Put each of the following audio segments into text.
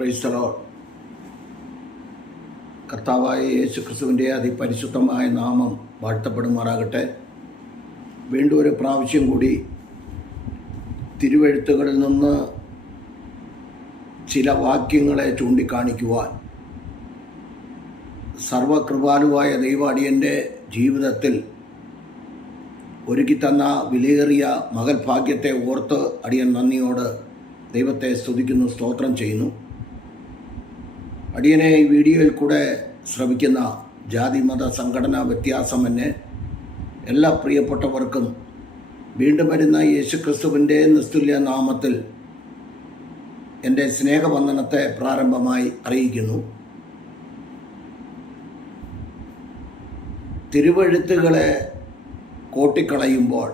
Praise the Lord. കർത്താവായ യേശു ക്രിസ്തുവിൻ്റെ അതിപരിശുദ്ധമായ നാമം വാഴ്ത്തപ്പെടുമാറാകട്ടെ. വീണ്ടും ഒരു പ്രാവശ്യം കൂടി തിരുവെഴുത്തുകളിൽ നിന്ന് ചില വാക്യങ്ങളെ ചൂണ്ടിക്കാണിക്കുവാൻ സർവകൃപാലുവായ ദൈവാടിയൻ്റെ ജീവിതത്തിൽ ഒരുക്കിത്തന്ന വിലയേറിയ മകൾ ഭാഗ്യത്തെ ഓർത്ത് അടിയൻ നന്ദിയോട് ദൈവത്തെ സ്തുതിക്കുന്നു, സ്തോത്രം ചെയ്യുന്നു. അടിയനെ ഈ വീഡിയോയിൽ കൂടെ ശ്രമിക്കുന്ന ജാതി മത സംഘടനാ വ്യത്യാസമെന്നെ എല്ലാ പ്രിയപ്പെട്ടവർക്കും വീണ്ടും വരുന്ന യേശുക്രിസ്തുവിൻ്റെ നിസ്തുല്യ നാമത്തിൽ എൻ്റെ സ്നേഹവന്ദനത്തെ പ്രാരംഭമായി അറിയിക്കുന്നു. തിരുവെഴുത്തുകളെ കോട്ടിക്കളയുമ്പോൾ,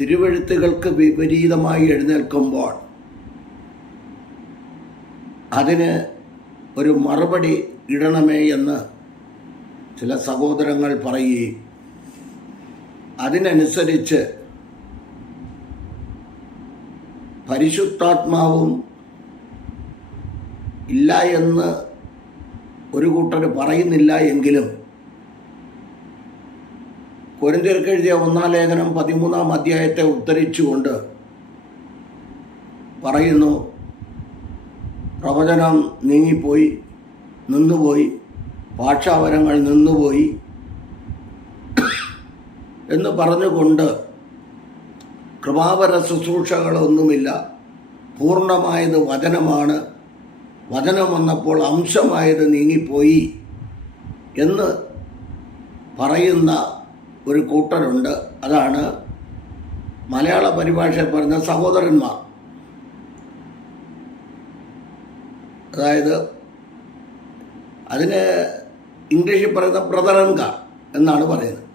തിരുവെഴുത്തുകൾക്ക് വിപരീതമായി എഴുന്നേൽക്കുമ്പോൾ അതിന് ഒരു മറുപടി ഇടണമേ എന്ന് ചില സഹോദരങ്ങൾ പറയുകയും അതിനനുസരിച്ച് പരിശുദ്ധാത്മാവും ഇല്ല എന്ന് ഒരു കൂട്ടർ പറയുന്നില്ല എങ്കിലും കൊരിന്ത്യർക്ക് എഴുതിയ 1 ലേഖനം 13 അധ്യായത്തെ ഉദ്ധരിച്ചുകൊണ്ട് പറയുന്നു, പ്രവചനം നീങ്ങിപ്പോയി, നിന്നുപോയി, ഭാഷാവരങ്ങൾ നിന്നുപോയി എന്ന് പറഞ്ഞുകൊണ്ട് കൃപാവര ശുശ്രൂഷകളൊന്നുമില്ല, പൂർണ്ണമായത് വചനമാണ്, വചനം വന്നപ്പോൾ അംശമായത് നീങ്ങിപ്പോയി എന്ന് പറയുന്ന ഒരു കൂട്ടരുണ്ട്. അതാണ് മലയാള പരിഭാഷയിൽ പറഞ്ഞ സഹോദരന്മാർ. അതായത് അതിന് ഇംഗ്ലീഷിൽ പറയുന്ന ബ്രദറൻക എന്നാണ് പറയുന്നത്.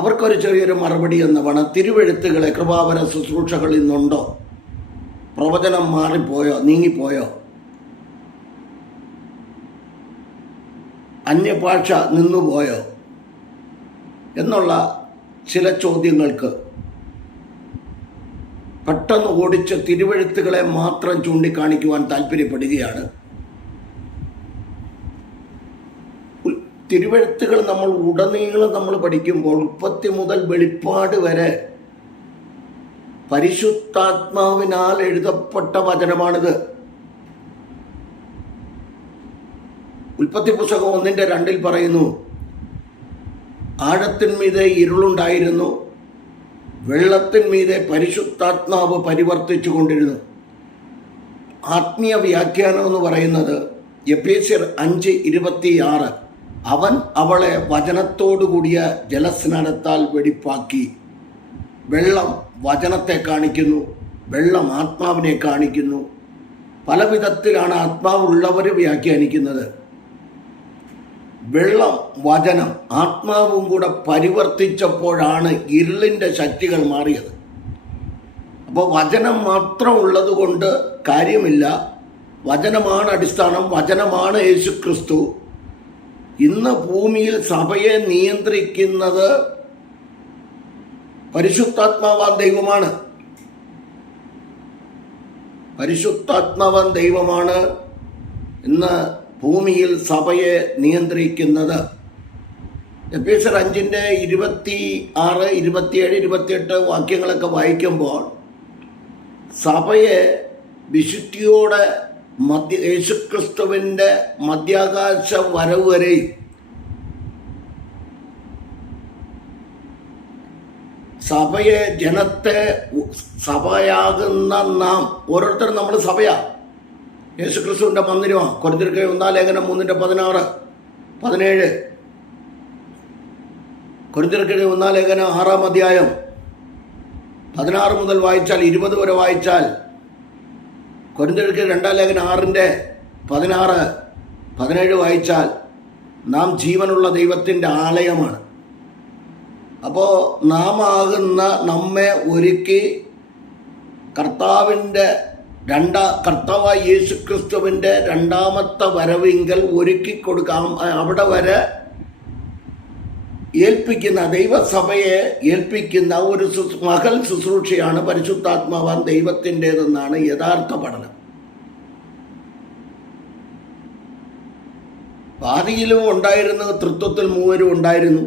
അവർക്കൊരു ചെറിയൊരു മറുപടി എന്നതാണ്, തിരുവെഴുത്തുകളെ കൃപാവര ശുശ്രൂഷകളിൽ നിന്നുണ്ടോ? പ്രവചനം മാറിപ്പോയോ, നീങ്ങിപ്പോയോ? അന്യഭാഷ നിന്നുപോയോ എന്നുള്ള ചില ചോദ്യങ്ങൾക്ക് പെട്ടെന്ന് ഓടിച്ച് തിരുവെഴുത്തുകളെ മാത്രം ചൂണ്ടിക്കാണിക്കുവാൻ താല്പര്യപ്പെടുകയാണ്. തിരുവെഴുത്തുകൾ നമ്മൾ ഉടനീളം നമ്മൾ പഠിക്കുമ്പോൾ ഉൽപ്പത്തി മുതൽ വെളിപ്പാട് വരെ പരിശുദ്ധാത്മാവിനാൽ എഴുതപ്പെട്ട വചനമാണിത്. ഉൽപ്പത്തി പുസ്തകം 1:2 പറയുന്നു, ആഴത്തിന്മീതെ ഇരുളുണ്ടായിരുന്നു, വെള്ളത്തിന്മീതെ പരിശുദ്ധാത്മാവ് പരിവർത്തിച്ചു കൊണ്ടിരുന്നു. ആത്മീയ വ്യാഖ്യാനം എന്ന് പറയുന്നത് എഫേസ്യർ 5:26, അവൻ അവളെ വചനത്തോടുകൂടിയ ജലസ്നാനത്താൽ വെടിപ്പാക്കി. വെള്ളം വചനത്തെ കാണിക്കുന്നു, വെള്ളം ആത്മാവിനെ കാണിക്കുന്നു. പല വിധത്തിലാണ് ആത്മാവുള്ളവർ വ്യാഖ്യാനിക്കുന്നത്. വെള്ളം, വചനം, ആത്മാവും കൂടെ പരിവർത്തിച്ചപ്പോഴാണ് ഇരുളിൻ്റെ ശക്തികൾ മാറിയത്. അപ്പോൾ വചനം മാത്രം ഉള്ളത് കൊണ്ട് കാര്യമില്ല. വചനമാണ് അടിസ്ഥാനം, വചനമാണ് യേശുക്രിസ്തു. ഇന്ന് ഭൂമിയിൽ സഭയെ നിയന്ത്രിക്കുന്നത് പരിശുദ്ധാത്മാവാൻ ദൈവമാണ്. പരിശുദ്ധാത്മാവാൻ ദൈവമാണ് ഇന്ന് ഭൂമിയിൽ സഭയെ നിയന്ത്രിക്കുന്നത്. എഫേസ്യർ 5:26, 27, 28 വാക്യങ്ങളൊക്കെ വായിക്കുമ്പോൾ സഭയെ വിശുദ്ധിയോടെ യേശുക്രിസ്തുവിൻ്റെ മധ്യാകാശ വരവ് വരെയും സഭയെ, ജനത്തെ, സഭയാകുന്ന നാം ഓരോരുത്തരും നമ്മൾ സഭയാ, യേശുക്രിസ്തുവിൻ്റെ മന്ദിരമാണ്. കൊരിന്ത്യർക്ക് 1 ലേഖനം 3:16, 17. കൊരിന്ത്യർക്ക് 1 ലേഖനം 6 അധ്യായം 16 മുതൽ വായിച്ചാൽ 20 വരെ വായിച്ചാൽ, കൊരിന്ത്യർക്ക് 2 ലേഖനം 6:16, 17 വായിച്ചാൽ നാം ജീവനുള്ള ദൈവത്തിൻ്റെ ആലയമാണ്. അപ്പോൾ നാം ആകുന്ന നമ്മെ ഒരുക്കി കർത്താവായ യേശുക്രിസ്തുവിൻ്റെ രണ്ടാമത്തെ വരവിങ്കൽ ഒരുക്കി കൊടുക്കാം. അവിടെ വരെ ഏൽപ്പിക്കുന്ന, ദൈവസഭയെ ഏൽപ്പിക്കുന്ന ഒരു മകൾ ശുശ്രൂഷയാണ് പരിശുദ്ധാത്മാവാൻ ദൈവത്തിൻ്റെതെന്നാണ് യഥാർത്ഥ പഠനം. ആദിയിലും ഉണ്ടായിരുന്നു, തൃത്വത്തിൽ മൂവരും ഉണ്ടായിരുന്നു.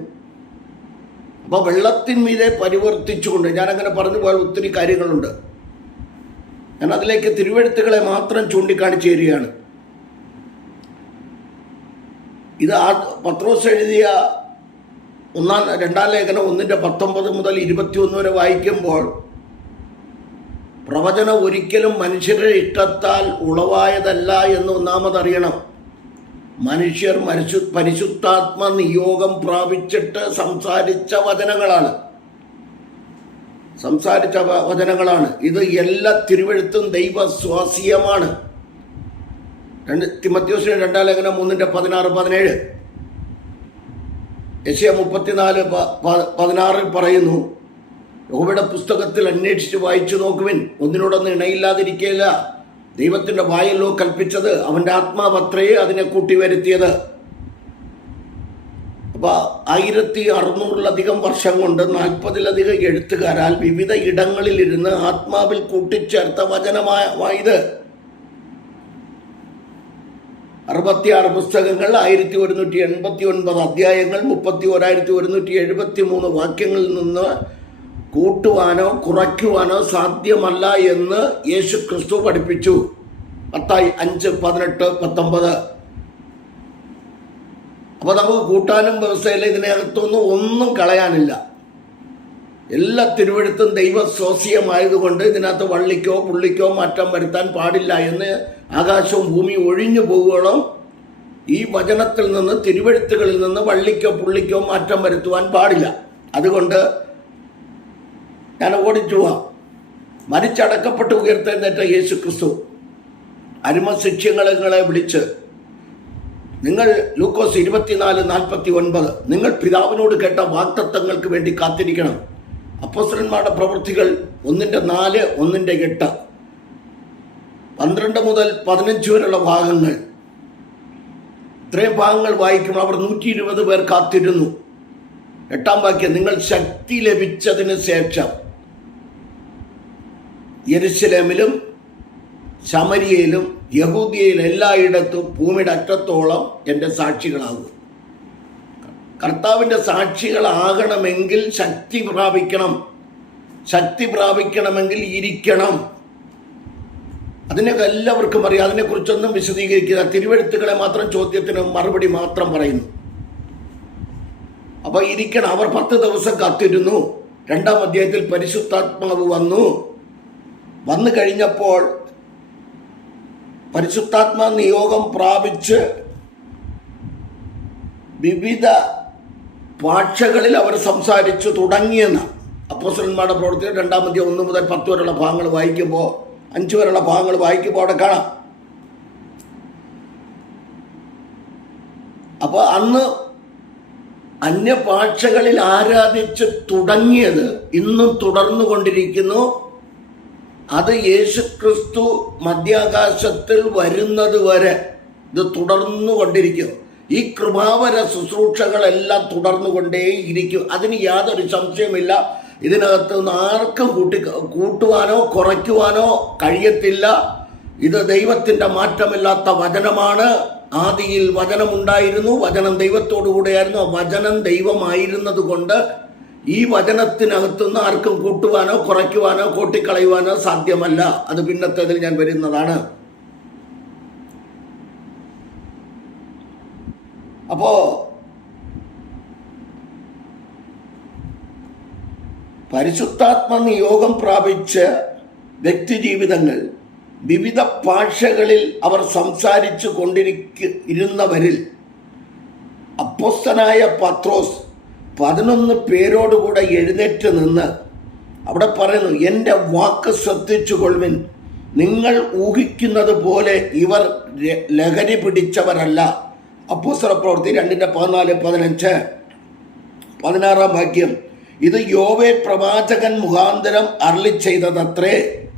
അപ്പോൾ വെള്ളത്തിന്മീതെ പരിവർത്തിച്ചുകൊണ്ട്, ഞാനങ്ങനെ പറഞ്ഞു പോയാൽ ഒത്തിരി കാര്യങ്ങളുണ്ട്. ഞാൻ അതിലേക്ക് തിരുവെഴുത്തുകളെ മാത്രം ചൂണ്ടിക്കാണിച്ചു തരികയാണ്. ഇത് പത്രോസ് എഴുതിയ രണ്ടാം ലേഖനം 1:19 മുതൽ 21 വരെ വായിക്കുമ്പോൾ പ്രവചനം ഒരിക്കലും മനുഷ്യരുടെ ഇഷ്ടത്താൽ ഉളവായതല്ല എന്ന് ഒന്നാമതറിയണം. മനുഷ്യർ പരിശുദ്ധാത്മ നിയോഗം പ്രാപിച്ചിട്ട് സംസാരിച്ച വചനങ്ങളാണ്. ഇത് എല്ലാ തിരുവെഴുത്തും ദൈവസ്വാസ്യമാണ്. തിമോഥെയോസിന്റെ 2 ലേഖനം 3:16-17, യെശയ്യാ 34:16 പറയുന്നു, യഹോവയുടെ പുസ്തകത്തിൽ അന്വേഷിച്ച് വായിച്ചു നോക്കുവിൻ, ഒന്നിനോടൊന്ന് ഇണയില്ലാതിരിക്കുകയില്ല. ദൈവത്തിന്റെ വായല്ലോ കൽപ്പിച്ചത്, അവന്റെ ആത്മാവത്രയെ അതിനെ കൂട്ടി വരുത്തിയത്. അപ്പൊ 1600-ലധികം വർഷം കൊണ്ട് 40-ലധികം എഴുത്തുകാരാൽ വിവിധ ഇടങ്ങളിലിരുന്ന് ആത്മാവിൽ കൂട്ടിച്ചേർത്ത വചനമായത്. 66 പുസ്തകങ്ങൾ, 1189 അധ്യായങ്ങൾ, 31,173 വാക്യങ്ങളിൽ നിന്ന് കൂട്ടുവാനോ കുറയ്ക്കുവാനോ സാധ്യമല്ല എന്ന് യേശു ക്രിസ്തു പഠിപ്പിച്ചു. മത്തായി 5:18-19. അപ്പൊ നമുക്ക് കൂട്ടാനും വ്യവസ്ഥയില്ല. ഇതിനകത്തൊന്നും ഒന്നും കളയാനില്ല. എല്ലാ തിരുവെഴുത്തും ദൈവസ്വാസ്യമായതുകൊണ്ട് ഇതിനകത്ത് വള്ളിക്കോ പുള്ളിക്കോ മാറ്റം വരുത്താൻ പാടില്ല എന്ന് ആകാശവും ഭൂമി ഒഴിഞ്ഞു പോകുവോളം ഈ വചനത്തിൽ നിന്ന്, തിരുവെഴുത്തുകളിൽ നിന്ന് വള്ളിക്കോ പുള്ളിക്കോ മാറ്റം വരുത്തുവാൻ പാടില്ല. അതുകൊണ്ട് ഞാൻ ഓടിച്ചു പോവാം. മരിച്ചടക്കപ്പെട്ട് ഉയർത്തെഴുന്നേറ്റ യേശു ക്രിസ്തു അരുമശിഷ്യങ്ങളെ വിളിച്ച്, നിങ്ങൾ ലൂക്കോസ് 24:49, നിങ്ങൾ പിതാവിനോട് കേട്ട വാഗ്ദത്തങ്ങൾക്ക് വേണ്ടി കാത്തിരിക്കണം. അപ്പോസ്തലന്മാരുടെ പ്രവൃത്തികൾ 1:4, 1:8, 12 മുതൽ 15 വരെയുള്ള ഭാഗങ്ങൾ, ഇത്രയും ഭാഗങ്ങൾ വായിക്കുമ്പോൾ അവർ 120 പേർ കാത്തിരുന്നു. 8-ാം വാക്യം, നിങ്ങൾ ശക്തി ലഭിച്ചതിന് ശേഷം യെരുശലേമിലും ശമരിയയിലും യഹൂദിയയിലും എല്ലായിടത്തും ഭൂമിയുടെ അറ്റത്തോളം എൻ്റെ സാക്ഷികളാകും. കർത്താവിൻ്റെ സാക്ഷികളാകണമെങ്കിൽ ശക്തി പ്രാപിക്കണം. ശക്തി പ്രാപിക്കണമെങ്കിൽ ഇരിക്കണം. അതിനൊക്കെ എല്ലാവർക്കും അറിയാം. അതിനെക്കുറിച്ചൊന്നും വിശദീകരിക്കുക. തിരുവെഴുത്തുകളെ മാത്രം ചോദ്യത്തിന് മറുപടി മാത്രം പറയുന്നു. അപ്പൊ ഇരിക്കണം. അവർ 10 ദിവസം കാത്തിരുന്നു. 2-ാം അധ്യായത്തിൽ പരിശുദ്ധാത്മാവ് വന്നു കഴിഞ്ഞപ്പോൾ പരിശുദ്ധാത്മാ നിയോഗം പ്രാപിച്ച് വിവിധ ഭാഷകളിൽ അവർ സംസാരിച്ചു തുടങ്ങിയെന്ന് അപ്പോസ്തലന്മാരുടെ പ്രവൃത്തികൾ 2-ാം അധ്യായം 1 മുതൽ 10 വരെയുള്ള ഭാഗങ്ങൾ വായിക്കുമ്പോൾ, 5 വരെയുള്ള ഭാഗങ്ങൾ വായിക്കുമ്പോൾ അവിടെ കാണാം. അപ്പൊ അന്ന് അന്യഭാഷകളിൽ ആരാധിച്ച് തുടങ്ങിയത് ഇന്നും തുടർന്നു കൊണ്ടിരിക്കുന്നു. അത് യേശുക്രിസ്തു മധ്യാകാശത്തിൽ വരുന്നത് വരെ ഇത് തുടർന്നു കൊണ്ടിരിക്കും. ഈ കൃപാവര ശുശ്രൂഷകളെല്ലാം തുടർന്നുകൊണ്ടേയിരിക്കും. അതിന് യാതൊരു സംശയമില്ല. ഇതിനകത്ത് നിന്ന് ആർക്കും കൂട്ടുവാനോ കുറയ്ക്കുവാനോ കഴിയത്തില്ല. ഇത് ദൈവത്തിൻ്റെ മാറ്റമില്ലാത്ത വചനമാണ്. ആദിയിൽ വചനമുണ്ടായിരുന്നു, വചനം ദൈവത്തോടു കൂടെയായിരുന്നു. ആ വചനം ദൈവമായിരുന്നത് കൊണ്ട് ഈ വചനത്തിനകത്തുനിന്ന് ആർക്കും കൂട്ടുവാനോ കുറയ്ക്കുവാനോ കൂട്ടിക്കളയുവാനോ സാധ്യമല്ല. അത് പിന്നത്തേതിൽ ഞാൻ വരുന്നതാണ്. അപ്പോ പരിശുദ്ധാത്മ നിയോഗം പ്രാപിച്ച വ്യക്തിജീവിതങ്ങൾ വിവിധ ഭാഷകളിൽ അവർ സംസാരിച്ചു കൊണ്ടിരുന്നവരിൽ അപ്പോസ്തലനായ പത്രോസ് 11 പേരോടുകൂടെ എഴുന്നേറ്റ് നിന്ന് അവിടെ പറയുന്നു, എൻ്റെ വാക്ക് ശ്രദ്ധിച്ചു കൊള്ളുവിൻ. നിങ്ങൾ ഊഹിക്കുന്നത് പോലെ ഇവർ ലഹരി പിടിച്ചവരല്ല. അപ്പോസ്തല പ്രവൃത്തി 2:14-15, 16-ാം വാക്യം, ഇത് യോവേൽ പ്രവാചകൻ മുഖാന്തരം അരുളി ചെയ്തതത്രേ.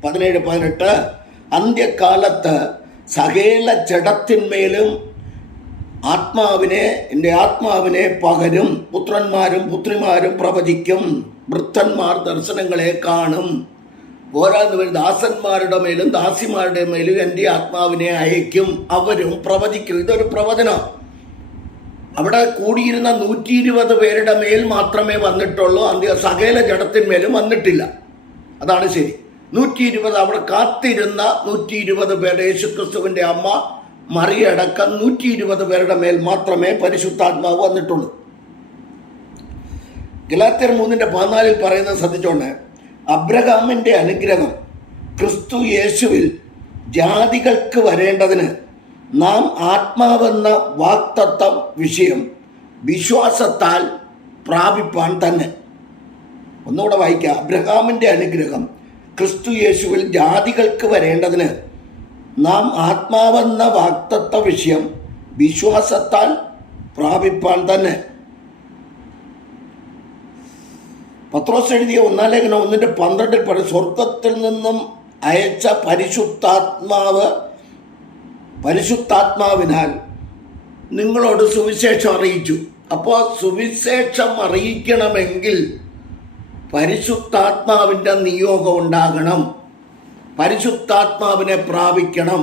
17-18, അന്ത്യകാലത്ത് സകല ജഡത്തിന്മേലും എൻ്റെ ആത്മാവിനെ പകരും, പുത്രന്മാരും പുത്രിമാരും പ്രവചിക്കും, വൃദ്ധന്മാർ ദർശനങ്ങളെ കാണും, പോരാന്ന് വരും ദാസന്മാരുടെ മേലും ദാസിമാരുടെ മേലും എൻ്റെ ആത്മാവിനെ അയക്കും, അവരും പ്രവചിക്കും. ഇതൊരു പ്രവചനം. അവിടെ കൂടിയിരുന്ന 120 പേരുടെ മേൽ മാത്രമേ വന്നിട്ടുള്ളൂ, സകല ജഡത്തിന്മേലും വന്നിട്ടില്ല. അതാണ് ശരി. 120 അവിടെ കാത്തിരുന്ന 120 പേരുടെ, യേശുക്രിസ്തുവിന്റെ അമ്മ മറിയടക്കം 120 പേരുടെ മേൽ മാത്രമേ പരിശുദ്ധാത്മാവ് വന്നിട്ടുള്ളൂ. ഗലാത്യർ 3:14 പറയുന്നത് ശ്രദ്ധിച്ചോണ്ട്, അബ്രഹാമിന്റെ അനുഗ്രഹം ക്രിസ്തു യേശുവിൽ ജാതികൾക്ക് വരേണ്ടതിന് നാം ആത്മാവെന്ന വാക്തത്വം വിഷയം വിശ്വാസത്താൽ പ്രാപിപ്പാൻ തന്നെ. ഒന്നുകൂടെ വായിക്കാം. അബ്രഹാമിന്റെ അനുഗ്രഹം ക്രിസ്തു യേശുവിൽ ജാതികൾക്ക് വരേണ്ടതിന് നാം ആത്മാവെന്ന വാക്തത്വ വിഷയം വിശ്വാസത്താൽ പ്രാപിപ്പാൻ തന്നെ. പത്രോസ് എഴുതിയ 1 ലേഖനം 1:12 പറയും, സ്വർഗത്തിൽ നിന്നും അയച്ച പരിശുദ്ധാത്മാവിനാൽ നിങ്ങളോട് സുവിശേഷം അറിയിച്ചു. അപ്പോൾ സുവിശേഷം അറിയിക്കണമെങ്കിൽ പരിശുദ്ധാത്മാവിൻ്റെ നിയോഗം ഉണ്ടാകണം, പരിശുദ്ധാത്മാവിനെ പ്രാപിക്കണം.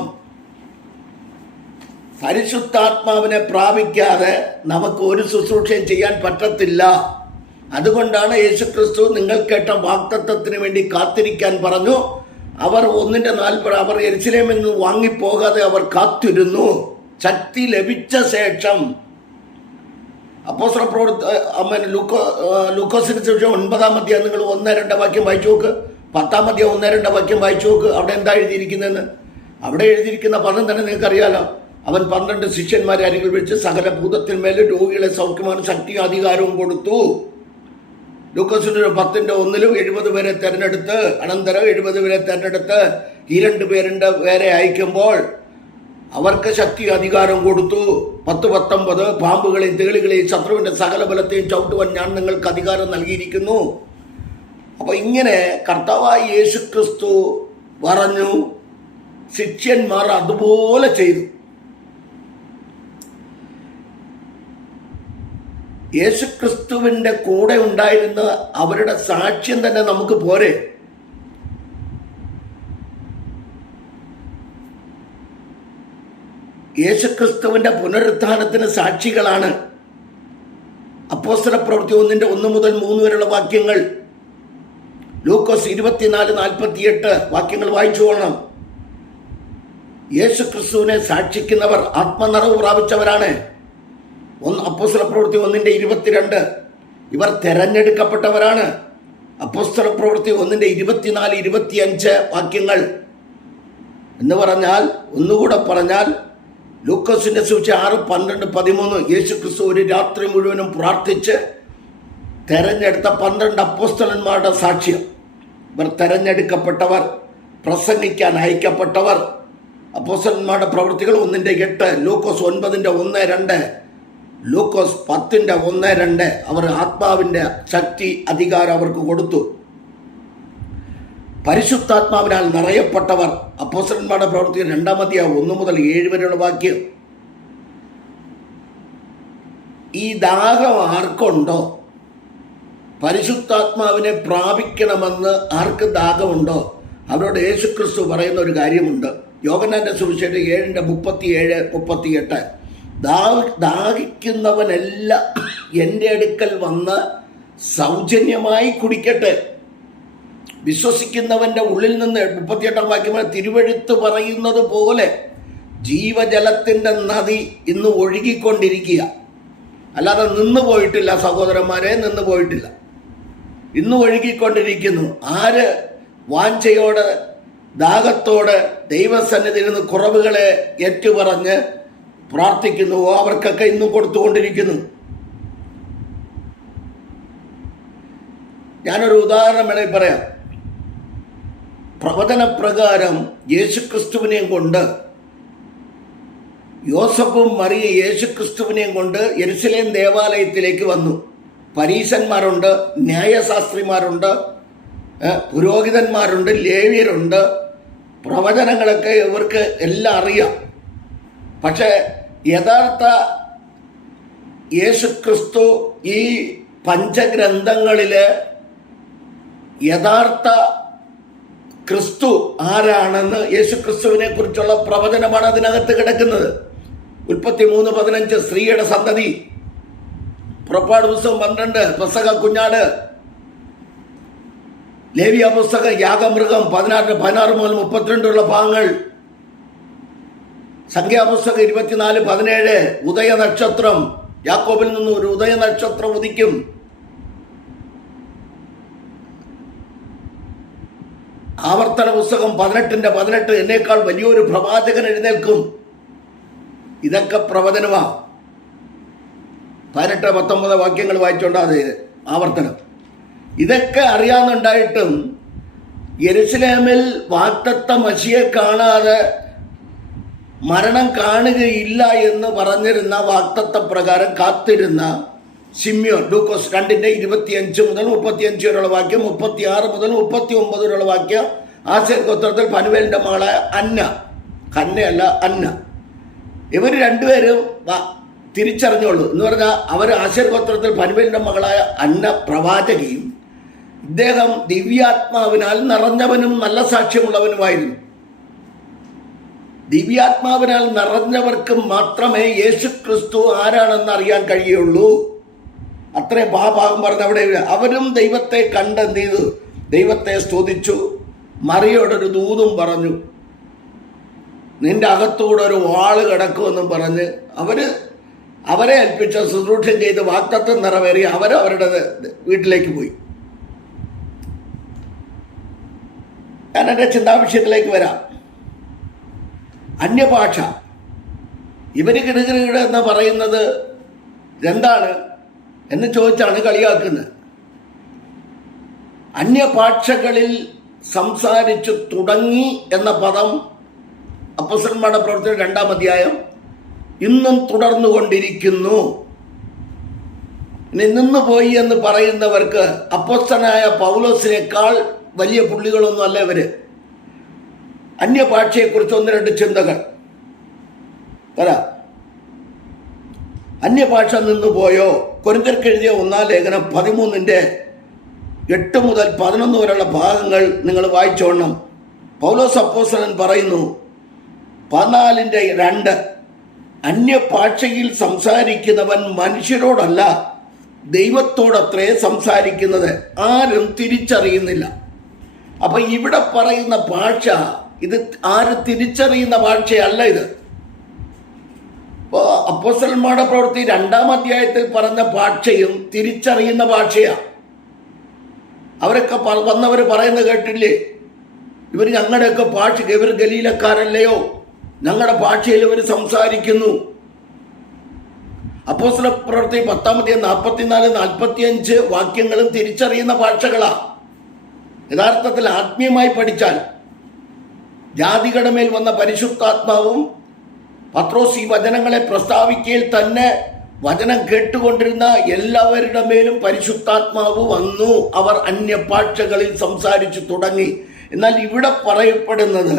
പരിശുദ്ധാത്മാവിനെ പ്രാപിക്കാതെ നമുക്ക് ഒരു ശുശ്രൂഷയും ചെയ്യാൻ പറ്റത്തില്ല. അതുകൊണ്ടാണ് യേശുക്രിസ്തു നിങ്ങൾ കേട്ട വാഗ്ദത്തത്തിന് വേണ്ടി കാത്തിരിക്കാൻ പറഞ്ഞു. അവർ 1:40 അവർ യെരുശലേമിൽ നിന്ന് വാങ്ങിപ്പോകാതെ അവർ കാത്തിരുന്നു. ശക്തി ലഭിച്ച ശേഷം അപ്പോസ്തല പ്രവൃത്തി ലൂക്കോസിന് ശേഷം 9-ാം അധ്യായം നിങ്ങൾ 1-2 വാക്യം വായിച്ചു നോക്ക്. 10-ാം അധ്യായം 1-2 വാക്യം വായിച്ചു നോക്ക്. അവിടെ എന്താ എഴുതിയിരിക്കുന്നതെന്ന്. അവിടെ എഴുതിയിരിക്കുന്ന പദം തന്നെ നിങ്ങൾക്കറിയാലോ. അവൻ 12 ശിഷ്യന്മാരെ അരികിൽ വിളിച്ച് സകല ഭൂതത്തിന്മേൽ രോഗികളെ സൗഖ്യമാണ് ശക്തിയും അധികാരവും കൊടുത്തു. ലൂക്കോസിന്റെ 10:1 70 പേരെ തെരഞ്ഞെടുത്ത്, അനന്തരം 70 പേരെ തെരഞ്ഞെടുത്ത് 2 പേരെ അയക്കുമ്പോൾ അവർക്ക് ശക്തി അധികാരം കൊടുത്തു. 10-19 പാമ്പുകളെയും തേളികളെയും ശത്രുവിന്റെ സകല ബലത്തെയും ചവിട്ടുവാൻ ഞാൻ നിങ്ങൾക്ക് അധികാരം നൽകിയിരിക്കുന്നു. അപ്പൊ ഇങ്ങനെ കർത്താവായ യേശുക്രിസ്തു പറഞ്ഞു, ശിഷ്യന്മാർ അതുപോലെ ചെയ്തു. യേശുക്രിസ്തുവിന്റെ കൂടെ ഉണ്ടായിരുന്ന അവരുടെ സാക്ഷ്യം തന്നെ നമുക്ക് പോരെ. യേശുക്രിസ്തുവിന്റെ പുനരുത്ഥാനത്തിന് സാക്ഷികളാണ്. അപ്പോസ്തല പ്രവൃത്തി 1-1-3 വരെയുള്ള വാക്യങ്ങൾ, ലൂക്കോസ് 24-48 വാക്യങ്ങൾ വായിച്ചുകൊള്ളണം. യേശുക്രിസ്തുവിനെ സാക്ഷിക്കുന്നവർ ആത്മനിറവ് പ്രാപിച്ചവരാണ്. അപ്പോസ്തല പ്രവൃത്തി 1:22 ഇവർ തെരഞ്ഞെടുക്കപ്പെട്ടവരാണ്. അപ്പോസ്തല പ്രവൃത്തി 1:24-25 വാക്യങ്ങൾ എന്ന് പറഞ്ഞാൽ, ഒന്നുകൂടെ പറഞ്ഞാൽ, ലൂക്കോസിന്റെ സുവിശേഷം 6:12-13 യേശുക്രിസ്തു ഒരു രാത്രി മുഴുവനും പ്രാർത്ഥിച്ച് തെരഞ്ഞെടുത്ത 12 അപ്പോസ്തലന്മാരുടെ സാക്ഷ്യം. ഇവർ തെരഞ്ഞെടുക്കപ്പെട്ടവർ, പ്രസംഗിക്കാൻ അയക്കപ്പെട്ടവർ. അപ്പോസ്തലന്മാരുടെ പ്രവൃത്തികൾ 1:8, ലൂക്കോസ് 9:1-2, ലൂക്കോസ് 10:1-2 അവർ ആത്മാവിന്റെ ശക്തി അധികാരം അവർക്ക് കൊടുത്തു. പരിശുദ്ധാത്മാവിനാൽ നിറയപ്പെട്ടവർ. അപ്പോസ്തലന്മാരുടെ പ്രവൃത്തി 2-ാം അധ്യായം 1-7 വരെയുള്ള വാക്യം. ഈ ദാഹം ആർക്കുണ്ടോ, പരിശുദ്ധാത്മാവിനെ പ്രാപിക്കണമെന്ന് ആർക്ക് ദാഹമുണ്ടോ അവരോട് യേശുക്രിസ്തു പറയുന്ന ഒരു കാര്യമുണ്ട്. യോഹന്നാന്റെ സുവിശേഷം 7:37-38 ദാഹിക്കുന്നവനെല്ലാം എൻ്റെ അടുക്കൽ വന്ന് സൗജന്യമായി കുടിക്കട്ടെ. വിശ്വസിക്കുന്നവന്റെ ഉള്ളിൽ നിന്ന് 38-ാം വാക്യം തിരുവെഴുത്ത് പറയുന്നത് പോലെ ജീവജലത്തിന്റെ നദി ഇന്ന് ഒഴുകിക്കൊണ്ടിരിക്കുക. അല്ലാതെ നിന്ന് പോയിട്ടില്ല സഹോദരന്മാരെ, നിന്ന് പോയിട്ടില്ല, ഇന്ന് ഒഴുകിക്കൊണ്ടിരിക്കുന്നു. ആര് വാഞ്ചയോട് ദാഹത്തോട് ദൈവസന്നിധിയിൽ നിന്ന് കുറവുകളെ ഏറ്റുപറഞ്ഞ് പ്രാർത്ഥിക്കുന്നുവോ അവർക്കൊക്കെ ഇന്നും കൊടുത്തുകൊണ്ടിരിക്കുന്നു. ഞാനൊരു ഉദാഹരണം വേണമെങ്കിൽ പറയാം. പ്രവചനപ്രകാരം യേശുക്രിസ്തുവിനെയും കൊണ്ട് യോസഫും മറിയ യേശുക്രിസ്തുവിനെയും കൊണ്ട് യെരുശലേം ദേവാലയത്തിലേക്ക് വന്നു. പരീശന്മാരുണ്ട്, ന്യായശാസ്ത്രിമാരുണ്ട്, പുരോഹിതന്മാരുണ്ട്, ലേവ്യരുണ്ട്. പ്രവചനങ്ങളൊക്കെ ഇവർക്ക് എല്ലാം അറിയാം. പക്ഷെ യഥാർത്ഥ യേശുക്രിസ്തു ഈ പഞ്ചഗ്രന്ഥങ്ങളിലെ യഥാർത്ഥ ക്രിസ്തു ആരാണെന്ന് യേശുക്രിസ്തുവിനെ കുറിച്ചുള്ള പ്രവചനമാണ് അതിനകത്ത് കിടക്കുന്നത്. 33:15 സ്ത്രീയുടെ സന്തതി, പുറപ്പാട് പുസ്തകം 12 പെസഹ കുഞ്ഞാട്, ലേവ്യ പുസ്തകം യാഗമൃഗം 16 മുതൽ 32 ഭാഗങ്ങൾ, സംഖ്യാപുസ്തകം 24:17 ഉദയനക്ഷത്രം, യാക്കോബിൽ നിന്ന് ഒരു ഉദയനക്ഷത്രം ഉദിക്കും. ആവർത്തന പുസ്തകം 18:18 എന്നേക്കാൾ വലിയൊരു പ്രവാചകൻ എഴുന്നേൽക്കും. ഇതൊക്കെ പ്രവചനമാണ്. 18-19 വാക്യങ്ങൾ വായിച്ചോണ്ടാത് ആവർത്തനം. ഇതൊക്കെ അറിയാവുന്നുണ്ടായിട്ടും യെരുശലേമിൽ വാഗ്ദത്ത മശിയെ കാണാതെ മരണം കാണുകയില്ല എന്ന് പറഞ്ഞിരുന്ന വാഗ്ദത്ത പ്രകാരം കാത്തിരുന്ന ശിമ്യോൻ, ലൂക്കോസ് 2:25 മുതൽ 35 വരെയുള്ള വാക്യം, 36 മുതൽ 39 വരെയുള്ള വാക്യം, ആശേർ ഗോത്രത്തിൽ പനുവേലിന്റെ മകളായ അന്ന, കന്നയല്ല അന്ന, ഇവർ രണ്ടുപേരും തിരിച്ചറിഞ്ഞോളൂ എന്ന് പറഞ്ഞാൽ അവർ ആശേർ ഗോത്രത്തിൽ പനുവേലിന്റെ മകളായ അന്ന പ്രവാചകിയും ഇദ്ദേഹം ദിവ്യാത്മാവിനാൽ നിറഞ്ഞവനും നല്ല സാക്ഷ്യമുള്ളവനുമായിരുന്നു. ദിവ്യാത്മാവിനാൽ നിറഞ്ഞവർക്ക് മാത്രമേ യേശു ക്രിസ്തു ആരാണെന്ന് അറിയാൻ കഴിയുള്ളൂ. അത്രയും ഭാഗം പറഞ്ഞ അവിടെ അവരും ദൈവത്തെ കണ്ടെന്ത് ചെയ്തു? ദൈവത്തെ സ്തുതിച്ചു. മറിയോടൊരു ദൂതും പറഞ്ഞു, നിന്റെ അകത്തൂടെ ഒരു വാള് കിടക്കുമെന്നും പറഞ്ഞ് അവരെ ഏൽപ്പിച്ച ശുശ്രൂഷം ചെയ്ത് വാഗ്ദത്തം നിറവേറി അവരവരുടെ വീട്ടിലേക്ക് പോയി. ഞാൻ എൻ്റെ ചിന്താവിഷയത്തിലേക്ക് വരാം. അന്യഭാഷ, ഇവര് കിടുകിട എന്ന് പറയുന്നത് എന്താണ് എന്ന് ചോദിച്ചാണ് കളിയാക്കുന്നത്. അന്യഭാഷകളിൽ സംസാരിച്ചു തുടങ്ങി എന്ന പദം അപ്പോസ്തലന്മാരുടെ പ്രവർത്തനം 2-ാം അധ്യായം ഇന്നും തുടർന്നുകൊണ്ടിരിക്കുന്നു. നിന്ന് പോയി എന്ന് പറയുന്നവർക്ക് അപ്പോസ്തലനായ പൗലോസിനേക്കാൾ വലിയ പുള്ളികളൊന്നും അല്ല ഇവര്. അന്യഭാഷയെക്കുറിച്ച് 1-2 ചിന്തകൾ തരാം. അന്യഭാഷ നിന്നുപോയോ? കൊരിന്ത്യർക്ക് എഴുതിയ 1-ാം ലേഖനം 13:8 മുതൽ 11 വരെയുള്ള ഭാഗങ്ങൾ നിങ്ങൾ വായിച്ചോണം. പൗലോസ് അപ്പോസ്തലൻ പറയുന്നു 14:2 അന്യഭാഷയിൽ സംസാരിക്കുന്നവൻ മനുഷ്യരോടല്ല ദൈവത്തോടത്രേ സംസാരിക്കുന്നത്, ആരും തിരിച്ചറിയുന്നില്ല. അപ്പൊ ഇവിടെ പറയുന്ന ഭാഷ ഇത് ആരും തിരിച്ചറിയുന്ന ഭാഷയല്ല. ഇത് അപ്പോസ്തലന്മാരുടെ പ്രവൃത്തി 2-ാം അധ്യായത്തിൽ പറഞ്ഞ ഭാഷയും തിരിച്ചറിയുന്ന ഭാഷയാണ്. അവരൊക്കെ വന്നവർ പറയുന്നത് കേട്ടില്ലേ? ഇവർ ഞങ്ങളുടെയൊക്കെ ഭാഷ, ഇവർ ഗലീലക്കാരല്ലയോ, ഞങ്ങളുടെ ഭാഷയിൽ ഇവർ സംസാരിക്കുന്നു. അപ്പോസ്തല പ്രവൃത്തി 10-ാം അധ്യായം 44-45 വാക്യങ്ങളും തിരിച്ചറിയുന്ന ഭാഷകളാണ്. യഥാർത്ഥത്തിൽ ആത്മീയമായി പഠിച്ചാൽ ജാതികളുടെ മേൽ വന്ന പരിശുദ്ധാത്മാവും പത്രോസ് ഈ വചനങ്ങളെ പ്രസ്താവിക്കയിൽ തന്നെ വചനം കേട്ടുകൊണ്ടിരുന്ന എല്ലാവരുടെ മേലും പരിശുദ്ധാത്മാവ് വന്നു. അവർ അന്യഭാഷകളിൽ സംസാരിച്ചു തുടങ്ങി. എന്നാൽ ഇവിടെ പറയപ്പെടുന്നത്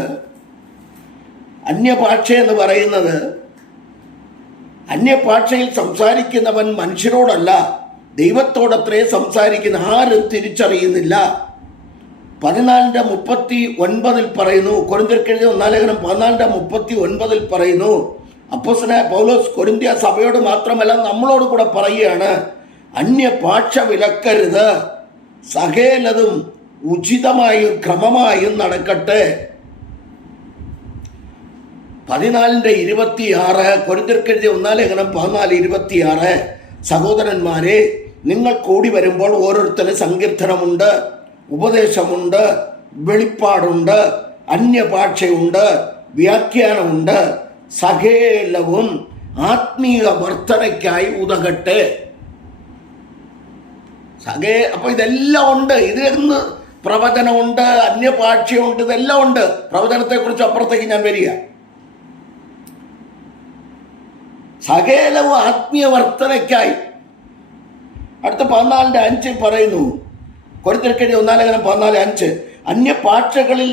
അന്യഭാഷ എന്ന് പറയുന്നത് അന്യഭാഷയിൽ സംസാരിക്കുന്നവൻ മനുഷ്യരോടല്ല ദൈവത്തോടത്രേ സംസാരിക്കുന്ന, ആരും തിരിച്ചറിയുന്നില്ല. 14:39 പറയുന്നു. കൊരിന്ത്യർക്ക് എഴുതിയ 1-ാം ലേഖനം 14:39 പറയുന്നു. അപ്പോസ്തലനായ പൗലോസ് കൊരിന്ത്യ സഭയോട് മാത്രമല്ല നമ്മളോട് കൂടെ പറയുകയാണ്, അന്യഭാഷ വിലക്കരുത്, സകലതും ഉചിതമായും ക്രമമായും നടക്കട്ടെ. 14:26 കൊരിന്ത്യർക്ക് എഴുതിയ 1-ാം ലേഖനം 14:26 സഹോദരന്മാരെ, നിങ്ങൾ കൂടി വരുമ്പോൾ ഓരോരുത്തരും സങ്കീർത്തനമുണ്ട്, ഉപദേശമുണ്ട്, വെളിപ്പാടുണ്ട്, അന്യഭാഷയുണ്ട്, വ്യാഖ്യാനമുണ്ട്, സകലവും ആത്മീയ വർധനയ്ക്കായി ഉതകട്ടെ. അപ്പൊ ഇതെല്ലാം ഉണ്ട്. ഇതിന്ന് പ്രവചനമുണ്ട്, അന്യഭാഷയുണ്ട്, ഇതെല്ലാം ഉണ്ട്. പ്രവചനത്തെ കുറിച്ച് അപ്പുറത്തേക്ക് ഞാൻ വരിക. സകലവും ആത്മീയ വർധനയ്ക്കായി. അടുത്ത 14:5 പറയുന്നു. കൊരിന്ത്യർക്ക് എഴുതിയ 1-ാം ലേഖനം 14:5 അന്യഭാഷകളിൽ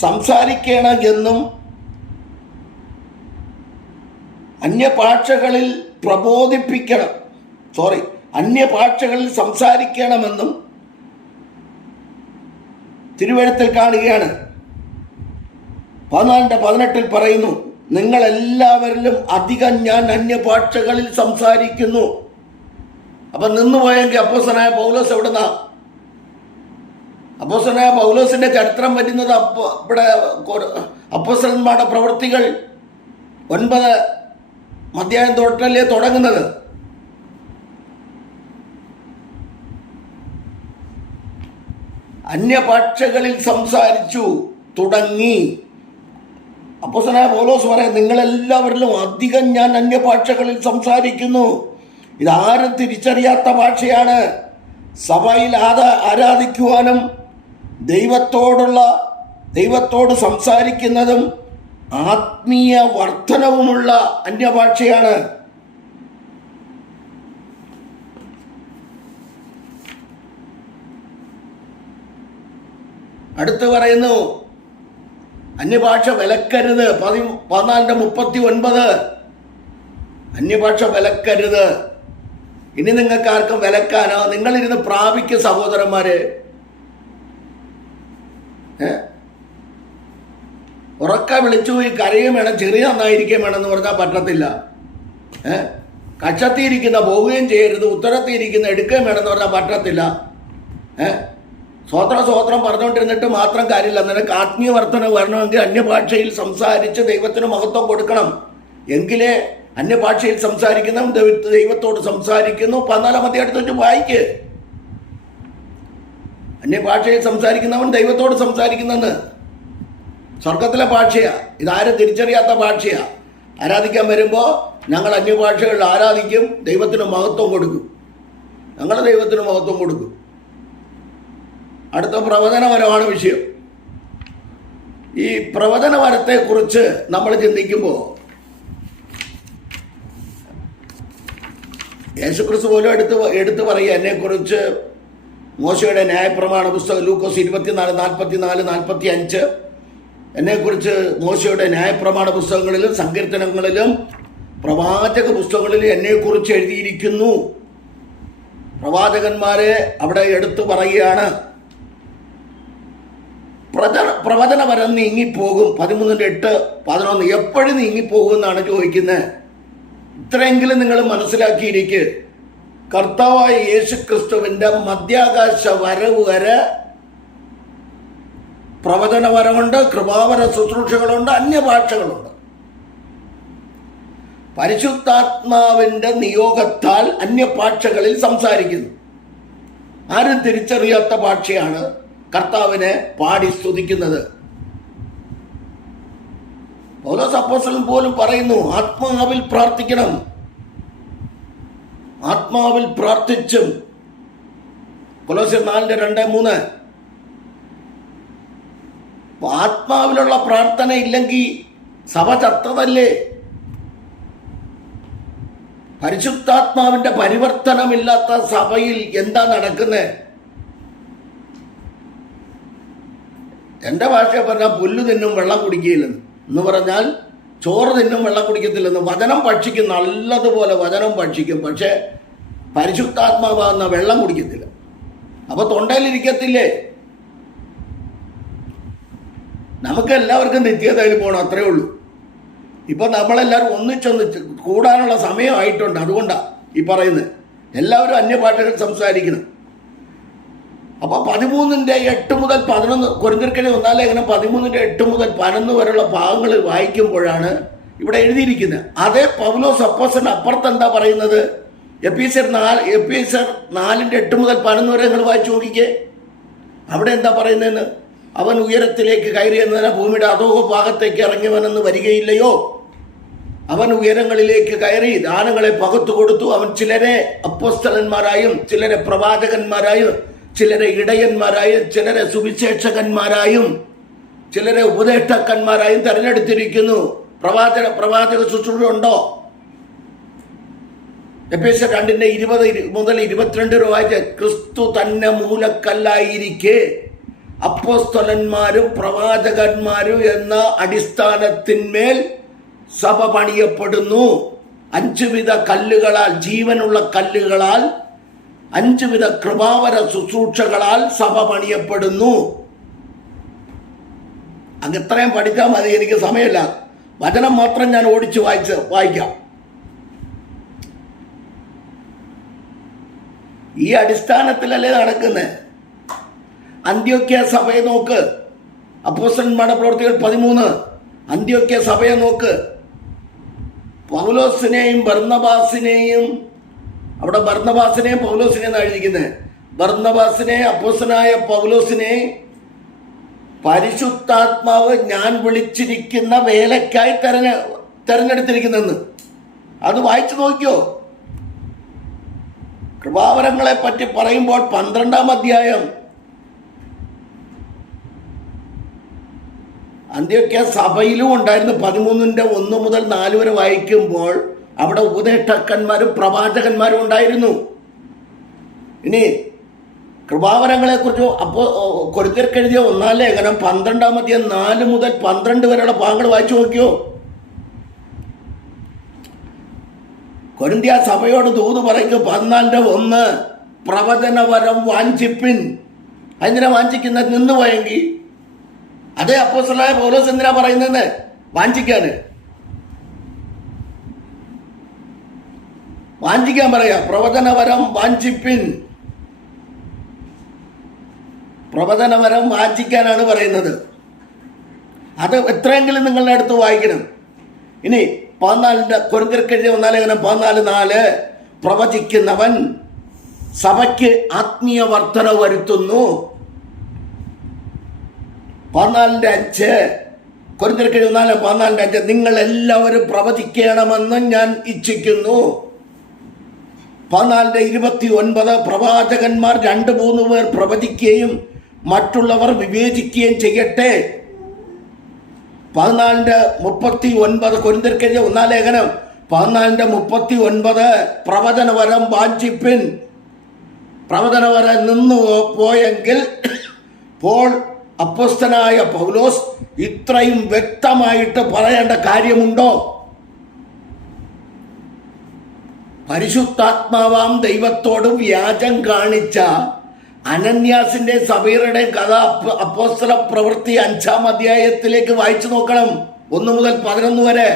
സംസാരിക്കണമെന്നും അന്യഭാഷകളിൽ പ്രബോധിപ്പിക്കണം. അന്യഭാഷകളിൽ സംസാരിക്കണമെന്നും തിരുവെഴുത്തിൽ കാണുകയാണ്. 14:18 പറയുന്നു, നിങ്ങളെല്ലാവരിലും അധികം ഞാൻ അന്യഭാഷകളിൽ സംസാരിക്കുന്നു. അപ്പൊ നിന്നുപോയെങ്കിൽ അപ്പോസ്തലനായ പൗലോസ് എവിടുന്ന? അപ്പോസ്തലനായ പൗലോസിന്റെ ചരിത്രം വരുന്നത് ഇവിടെ അപ്പോസ്തലന്മാരുടെ പ്രവൃത്തികൾ 9 അധ്യായം തൊട്ടല്ലേ തുടങ്ങുന്നത്. അന്യഭാഷകളിൽ സംസാരിച്ചു തുടങ്ങി. അപ്പോസ്തലനായ പൗലോസ് പറയാം, നിങ്ങളെല്ലാവരിലും അധികം ഞാൻ അന്യഭാഷകളിൽ സംസാരിക്കുന്നു. ഇതാരും തിരിച്ചറിയാത്ത ഭാഷയാണ്. സഭയിൽ ആരാധിക്കുവാനും ദൈവത്തോട് സംസാരിക്കുന്നതും ആത്മീയ വർധനവുമുള്ള അന്യഭാഷയാണ്. അടുത്ത് പറയുന്നു, അന്യഭാഷ വിലക്കരുത്. 14:39 അന്യഭാഷ വിലക്കരുത്. ഇനി നിങ്ങൾക്ക് ആർക്കും വിലക്കാനോ? നിങ്ങളിരുന്ന് പ്രാപിക്കും സഹോദരന്മാരെ. ഉറക്ക വിളിച്ചു പോയി കരയും വേണം, ചെറിയ നന്നായിരിക്കുകയും വേണമെന്ന് പറഞ്ഞാൽ പറ്റത്തില്ല. കക്ഷത്തിയിരിക്കുന്ന പോവുകയും ചെയ്യരുത്, ഉത്തരത്തിയിരിക്കുന്ന എടുക്കുകയും വേണമെന്ന് പറഞ്ഞാൽ പറ്റത്തില്ല. സ്വോത്രം പറഞ്ഞുകൊണ്ടിരുന്നിട്ട് മാത്രം കാര്യമില്ല. നിനക്ക് ആത്മീയ വർധന വരണമെങ്കിൽ അന്യഭാഷയിൽ സംസാരിച്ച് ദൈവത്തിന് മഹത്വം കൊടുക്കണം. എങ്കിലേ അന്യഭാഷയിൽ സംസാരിക്കുന്നവൻ ദൈവത്തോട് സംസാരിക്കുന്നു. 14 അധ്യായത്തിൽ വായിക്ക്. അന്യഭാഷയിൽ സംസാരിക്കുന്നവൻ ദൈവത്തോട് സംസാരിക്കുന്നെന്ന്. സ്വർഗത്തിലെ ഭാഷയാ. ഇതാരും തിരിച്ചറിയാത്ത ഭാഷയാ. ആരാധിക്കാൻ വരുമ്പോൾ ഞങ്ങൾ അന്യഭാഷകളിൽ ആരാധിക്കും, ദൈവത്തിന് മഹത്വം കൊടുക്കും. ഞങ്ങൾ ദൈവത്തിന് മഹത്വം കൊടുക്കും. അടുത്ത പ്രവചനപരമാണ് വിഷയം. ഈ പ്രവചനപരത്തെക്കുറിച്ച് നമ്മൾ ചിന്തിക്കുമ്പോൾ യേശുക്രിസ്തു പോലും എടുത്തു പറയുക, എന്നെക്കുറിച്ച് മോശയുടെ ന്യായപ്രമാണ പുസ്തകം ലൂക്കോസ് 24:44-45 എന്നെക്കുറിച്ച് മോശയുടെ ന്യായപ്രമാണ പുസ്തകങ്ങളിലും സങ്കീർത്തനങ്ങളിലും പ്രവാചക പുസ്തകങ്ങളിലും എന്നെക്കുറിച്ച് എഴുതിയിരിക്കുന്നു. പ്രവാചകന്മാരെ അവിടെ എടുത്തു പറയുകയാണ്. പ്രവചനപരം നീങ്ങിപ്പോകും. 13:8-11 എപ്പോഴും നീങ്ങിപ്പോകുമെന്നാണ് ചോദിക്കുന്നത്. ഇത്രയെങ്കിലും നിങ്ങൾ മനസ്സിലാക്കിയിരിക്കുക. കർത്താവായ യേശുക്രിസ്തുവിന്റെ മധ്യാകാശ വരവ് വരെ പ്രവചനപരമുണ്ട്, കൃപാവര ശുശ്രൂഷകളുണ്ട്, അന്യഭാഷകളുണ്ട്. പരിശുദ്ധാത്മാവിന്റെ നിയോഗത്താൽ അന്യഭാഷകളിൽ സംസാരിക്കുന്നു. ആരും തിരിച്ചറിയാത്ത ഭാഷയാണ് കർത്താവിനെ പാടി സ്തുതിക്കുന്നത്. പൗലോസ് അപ്പോസ്തലൻ പോലും പറയുന്നു, ആത്മാവിൽ പ്രാർത്ഥിക്കണം. ആത്മാവിൽ പ്രാർത്ഥിച്ചും. കൊലോസ്യർ 4:2-3 ആത്മാവിലുള്ള പ്രാർത്ഥന ഇല്ലെങ്കിൽ സഭ ചത്തതല്ലേ? പരിശുദ്ധാത്മാവിന്റെ പരിവർത്തനമില്ലാത്ത സഭയിൽ എന്താ നടക്കുന്നത്? എൻ്റെ ഭാഷ പറഞ്ഞാൽ പുല്ല് തിന്നും വെള്ളം കുടിക്കുകയില്ലെന്ന് എന്ന് പറഞ്ഞാൽ ചോറ് തിന്നും വെള്ളം കുടിക്കത്തില്ലെന്ന്. വചനം ഭക്ഷിക്കും, നല്ലതുപോലെ വചനം ഭക്ഷിക്കും, പക്ഷെ പരിശുദ്ധാത്മാവാകുന്ന വെള്ളം കുടിക്കത്തില്ല. അപ്പൊ തൊണ്ടയിലിരിക്കത്തില്ലേ? നമുക്ക് എല്ലാവർക്കും നിത്യതയിൽ പോകണം, അത്രേ ഉള്ളൂ. ഇപ്പൊ നമ്മളെല്ലാവരും ഒന്നിച്ചൊന്നിച്ച് കൂടാനുള്ള സമയമായിട്ടുണ്ട്. അതുകൊണ്ടാണ് ഈ പറയുന്നത്. എല്ലാവരും അന്യഭാഷകൾ സംസാരിക്കണം. അപ്പൊ 13:8-11 കൊരിന്ത്യർക്കെഴുതിയ 1 ലേഖനം 13:8-11 വരെയുള്ള ഭാഗങ്ങൾ വായിക്കുമ്പോഴാണ് ഇവിടെ എഴുതിയിരിക്കുന്നത്. അതേ പൗലോസ് അപ്പോസ്തലൻ അപ്പുറത്ത് എന്താ പറയുന്നത്? എഫേസ്യർ 4:8-11 വരെ നിങ്ങൾ വായിച്ചു നോക്കിക്കേ. അവിടെ എന്താ പറയുന്നതെന്ന്? അവൻ ഉയരത്തിലേക്ക് കയറി എന്നതിന് ഭൂമിയുടെ അധോ ഭാഗത്തേക്ക് ഇറങ്ങിയവനെന്ന് വരികയില്ലയോ? അവൻ ഉയരങ്ങളിലേക്ക് കയറി ദാനങ്ങളെ പകുത്തു കൊടുത്തു. അവൻ ചിലരെ അപ്പോസ്തലന്മാരായും ചിലരെ പ്രവാചകന്മാരായും ചിലരെ ഇടയന്മാരായും ചിലരെ സുവിശേഷകന്മാരായും ചിലരെ ഉപദേഷ്ടാക്കന്മാരായും തെരഞ്ഞെടുത്തിരിക്കുന്നു. പ്രവാചക ശുശ്രൂഷ ഉണ്ടോ? എഫേസ്യർ 2:20-22 വായിച്ച്, ക്രിസ്തു തന്നെ മൂലക്കല്ലായിരിക്കെ അപ്പോസ്തലന്മാരും പ്രവാചകന്മാരും എന്ന അടിസ്ഥാനത്തിന്മേൽ സഭ പണിയപ്പെടുന്നു. 5 വിധ കല്ലുകളാൽ, ജീവനുള്ള കല്ലുകളാൽ, 5 വിധ കൃപാവര ശുശ്രൂഷകളാൽ സഭ പണിയപ്പെടുന്നു. അങ്ങ് ഇത്രയും പഠിച്ചാൽ മതി, എനിക്ക് സമയമില്ല. വചനം മാത്രം ഞാൻ ഓടിച്ച് വായിക്കാം. ഈ അടിസ്ഥാനത്തിലല്ലേ നടക്കുന്നത്. അന്ത്യോക്യ സഭയെ നോക്ക്, അപ്പോസ്തലന്മാരുടെ പ്രവൃത്തികൾ 13. അന്ത്യോക്യ സഭയെ നോക്ക്. പൗലോസിനെയും ബർന്നബാസിനെയും, അവിടെ ബർന്നബാസിനെയും പൗലോസിനെയും എഴുതിയിരിക്കുന്നത്. ബർന്നബാസിനെ, അപ്പോസ്തലനായ പൗലോസിനെ പരിശുദ്ധാത്മാവ് ഞാൻ വിളിച്ചിരിക്കുന്ന വേലയ്ക്കായി തെരഞ്ഞെടുത്തിരിക്കുന്നെന്ന്. അത് വായിച്ചു നോക്കിയോ. കൃപാവരങ്ങളെ പറ്റി പറയുമ്പോൾ 12-ാം അധ്യായം അന്ത്യോക്യ സഭയിലും ഉണ്ടായിരുന്നു. 13-ന്റെ 1 മുതൽ 4 വരെ വായിക്കുമ്പോൾ അവിടെ ഉപദേഷ്ടാക്കന്മാരും പ്രവാചകന്മാരും ഉണ്ടായിരുന്നു. ഇനി കൃപാവരങ്ങളെ കുറിച്ച് കൊരിന്ത്യർക്ക് എഴുതിയ 1-ാം ലേഖനം 12-ാം അധ്യായം 4 മുതൽ 12 വരെയുള്ള ഭാഗങ്ങൾ വായിച്ചു നോക്കിയോ. കൊരിന്ത്യ സഭയോട് ദൂത് പറയുക 14-ന്റെ 1 പ്രവചനവരം വാഞ്ചിപ്പിൻ. അതിനെ വാഞ്ചിക്കുന്നത് നിന്ന് പോയെങ്കിൽ അതേ അപ്പോസ്തലനായ പൗലോസ് എന്തിനാ പറയുന്നത്? വാഞ്ചിക്കാൻ പറയാ. പ്രവചനവരം വാഞ്ചിപ്പിൻ. പ്രവചനവരം വാഞ്ചിക്കാനാണ് പറയുന്നത്. അത് എത്രയെങ്കിലും നിങ്ങളുടെ അടുത്ത് വായിക്കണം. ഇനി 14 കൊരിന്ത്യർക്ക് എഴുതിയ 1-ാം ലേഖനം 14:4 പ്രവചിക്കുന്നവൻ സഭയ്ക്ക് ആത്മീയ വർധന വരുത്തുന്നു. 14:5 കൊരിന്ത്യർക്ക് എഴുതിയ 14:5 നിങ്ങൾ എല്ലാവരും പ്രവചിക്കണമെന്ന് ഞാൻ ഇച്ഛിക്കുന്നു. 14:29 പ്രവാചകന്മാർ 2-3 പേർ പ്രവചിക്കുകയും മറ്റുള്ളവർ വിവേചിക്കുകയും ചെയ്യട്ടെ. 14:39 കൊരിന്ത്യർക്ക് എഴുതിയ 1-ാം ലേഖനം 14:39 പ്രവചനവരം വാഞ്ചിപ്പിൻ. പ്രവചനവരം നിന്നു പോയെങ്കിൽ പോൾ അപ്പോസ്തലനായ പൗലോസ് ഇത്രയും വ്യക്തമായിട്ട് പറയേണ്ട കാര്യമുണ്ടോ? പരിശുദ്ധാത്മാവാം ദൈവത്തോട് വ്യാജം കാണിച്ച അനന്യാസിന്റെ സബീറയുടെ കഥ അപ്പോസ്തല പ്രവൃത്തി 5-ാം അധ്യായത്തിലേക്ക് വായിച്ചു നോക്കണം. 1 മുതൽ 11 വരെ.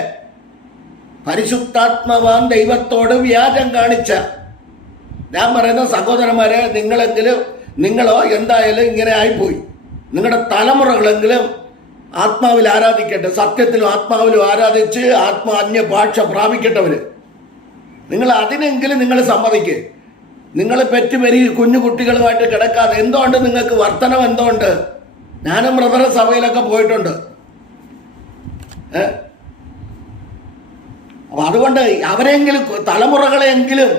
പരിശുദ്ധാത്മാവാം ദൈവത്തോട് വ്യാജം കാണിച്ച, ഞാൻ പറയുന്ന സഹോദരന്മാരെ, നിങ്ങളോ എന്തായാലും ഇങ്ങനെ ആയിപ്പോയി. നിങ്ങളുടെ തലമുറകളെങ്കിലും ആത്മാവിൽ ആരാധിക്കട്ടെ, സത്യത്തിലും ആത്മാവിലും ആരാധിച്ച് അന്യ ഭാഷ പ്രാപിക്കട്ടവര്. നിങ്ങൾ അതിനെങ്കിലും നിങ്ങൾ സമ്മതിക്ക്. നിങ്ങൾ പെറ്റുപെരുകി കുഞ്ഞു കുട്ടികളുമായിട്ട് കിടക്കാതെ എന്തുകൊണ്ട് നിങ്ങൾക്ക് വർധനം എന്തുകൊണ്ട്? ഞാനും ബ്രദർ സഭയിലൊക്കെ പോയിട്ടുണ്ട്. അപ്പൊ അതുകൊണ്ട് അവരെങ്കിലും തലമുറകളെങ്കിലും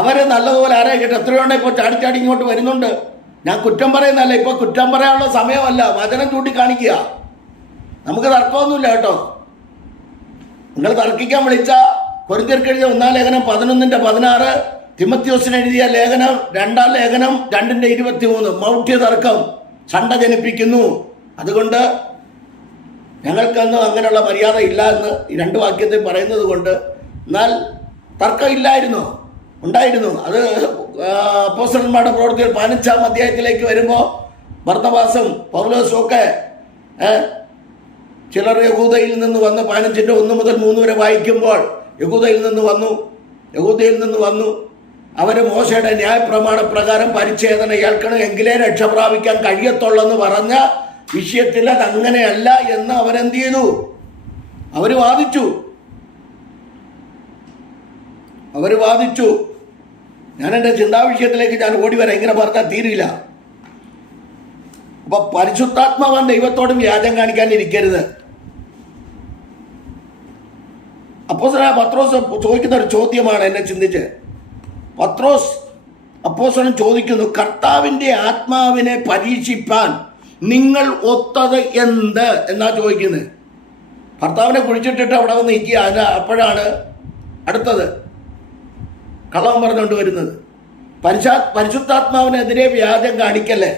അവരെ നല്ലതുപോലെ ആരായിക്കട്ടെ. എത്രയുണ്ട് ഇപ്പോൾ ചാടിച്ചാടി ഇങ്ങോട്ട് വരുന്നുണ്ട്. ഞാൻ കുറ്റം പറയുന്നല്ല, ഇപ്പൊ കുറ്റം പറയാനുള്ള സമയമല്ല, വചനം ചൂണ്ടിക്കാണിക്കുക. നമുക്ക് തർക്കമൊന്നുമില്ല കേട്ടോ. നിങ്ങൾ തർക്കിക്കാൻ വിളിച്ച കൊരിന്ത്യർക്ക് എഴുതിയ 1-ാം ലേഖനം 11:16 തിമത്യോസിന് എഴുതിയ ലേഖനം 2-ാം ലേഖനം 2:23 മൗഢ്യ തർക്കം ചണ്ട ജനിപ്പിക്കുന്നു. അതുകൊണ്ട് ഞങ്ങൾക്കൊന്നും അങ്ങനെയുള്ള മര്യാദ ഇല്ല എന്ന് ഈ 2 വാക്യത്തിൽ പറയുന്നത് കൊണ്ട്. എന്നാൽ തർക്കം ഇല്ലായിരുന്നോ? ഉണ്ടായിരുന്നു. അത് അപ്പോസ്തലന്മാരുടെ പ്രവൃത്തികൾ 15-ാം അധ്യായത്തിലേക്ക് വരുമ്പോൾ ബർന്നബാസും പൗലോസും ഒക്കെ ചിലർ യഹൂദയിൽ നിന്ന് വന്ന് 15-ന്റെ 1 മുതൽ 3 വരെ വായിക്കുമ്പോൾ യഹൂദയിൽ നിന്ന് വന്നു അവർ മോശയുടെ ന്യായപ്രമാണ പ്രകാരം പരിച്ഛേദന ഏൽക്കണം, എങ്കിലേ രക്ഷ പ്രാപിക്കാൻ കഴിയത്തുള്ളെന്ന് പറഞ്ഞ വിഷയത്തിൽ അതങ്ങനെയല്ല എന്ന് അവരെന്ത് ചെയ്തു? അവർ വാദിച്ചു. ഞാൻ എൻ്റെ ചിന്താവിഷയത്തിലേക്ക് ഞാൻ ഓടി വരാം, ഇങ്ങനെ പറഞ്ഞാൽ തീരില്ല. അപ്പൊ പരിശുദ്ധാത്മാവാൻ ദൈവത്തോടും വ്യാജം കാണിക്കാനിരിക്കരുത്. അപ്പോസ്തലനായ പത്രോസ് ചോദിക്കുന്ന ഒരു ചോദ്യമാണ് എന്നെ ചിന്തിച്ച്. പത്രോസ് അപ്പോസ്തലൻ ചോദിക്കുന്നു, കർത്താവിന്റെ ആത്മാവിനെ പരീക്ഷിപ്പാൻ നിങ്ങൾ ഒത്തത് എന്ത് എന്നാ ചോദിക്കുന്നത്. ഭർത്താവിനെ കുഴിച്ചിട്ടിട്ട് അവിടെ വന്ന് നിൽക്കുക. അപ്പോഴാണ് അടുത്തത് കള്ളം പറഞ്ഞുകൊണ്ട് വരുന്നത്. പരിശുദ്ധാത്മാവിനെതിരെ വ്യാജം കാണിക്കല്ലേ.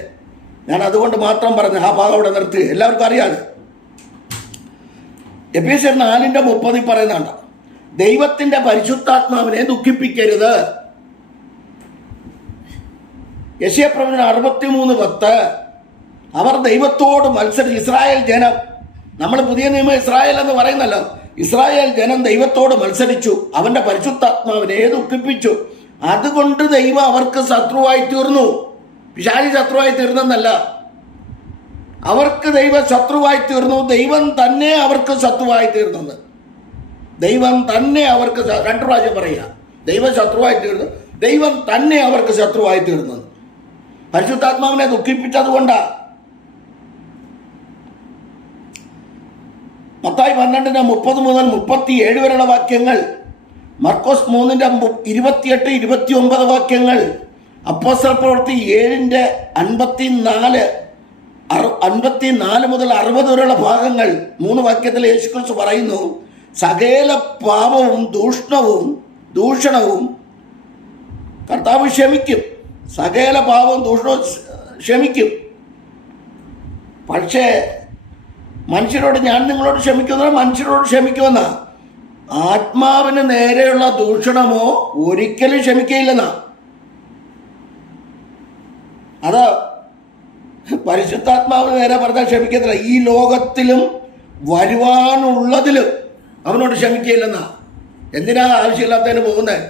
ഞാൻ അതുകൊണ്ട് മാത്രം പറഞ്ഞു, ആ ഭാഗം അവിടെ നിർത്തി. എല്ലാവർക്കും അറിയാതെ എഫേസ്യർ 4:30 പറയുന്നുണ്ട്, ദൈവത്തിന്റെ പരിശുദ്ധാത്മാവിനെ ദുഃഖിപ്പിക്കരുത്. യെശയ്യാപ്രവചനം 63:10. അവർ ദൈവത്തോട് ഇസ്രായേൽ ജനം, നമ്മൾ പുതിയ നിയമം ഇസ്രായേൽ എന്ന് പറയുന്നല്ലോ, ഇസ്രായേൽ ജനം ദൈവത്തോട് മത്സരിച്ചു, അവന്റെ പരിശുദ്ധാത്മാവിനെ ദുഃഖിപ്പിച്ചു, അതുകൊണ്ട് ദൈവം അവർക്ക് ശത്രുവായി തീർന്നു. പിശാചി ശത്രുവായി തീർന്നെന്നല്ല, അവർക്ക് ദൈവം ശത്രുവായി തീർന്നു. ദൈവം തന്നെ അവർക്ക് ശത്രുവായി തീർന്നത്. ദൈവം തന്നെ അവർക്ക്, 2 പ്രാവശ്യം പറയുക, ദൈവം ശത്രുവായി തീർന്നു, ദൈവം തന്നെ അവർക്ക് ശത്രുവായി തീർന്നത്. പരിശുദ്ധാത്മാവിനെ ദുഃഖിപ്പിച്ചതുകൊണ്ടാ. മത്തായി 12:30 മുതൽ 37 വരെയുള്ള വാക്യങ്ങൾ, മർക്കോസ് 3:28-29 വാക്യങ്ങൾ, അപ്പോസ്തലപ്രവൃത്തി 7:54 മുതൽ 60 വരെയുള്ള ഭാഗങ്ങൾ. 3 വാക്യത്തിൽ യേശുക്രിസ്തു പറയുന്നു, സകല പാപവും ദൂഷണവും കർത്താവ് ക്ഷമിക്കും. സകല പാപവും ദൂഷണവും ക്ഷമിക്കും. പക്ഷേ മനുഷ്യരോട് ഞാൻ നിങ്ങളോട് ക്ഷമിക്കുന്ന, മനുഷ്യരോട് ക്ഷമിക്കുമെന്ന, ആത്മാവിന് നേരെയുള്ള ദൂഷണമോ ഒരിക്കലും ക്ഷമിക്കയില്ലെന്നാ. അത് പരിശുദ്ധാത്മാവിന് നേരെ പറഞ്ഞാൽ ക്ഷമിക്കത്തില്ല. ഈ ലോകത്തിലും വരുവാനുള്ളതിലും അവനോട് ക്ഷമിക്കയില്ലെന്നാ. എന്തിനാ ആവശ്യമില്ലാത്തതിന് പോകുന്നത്?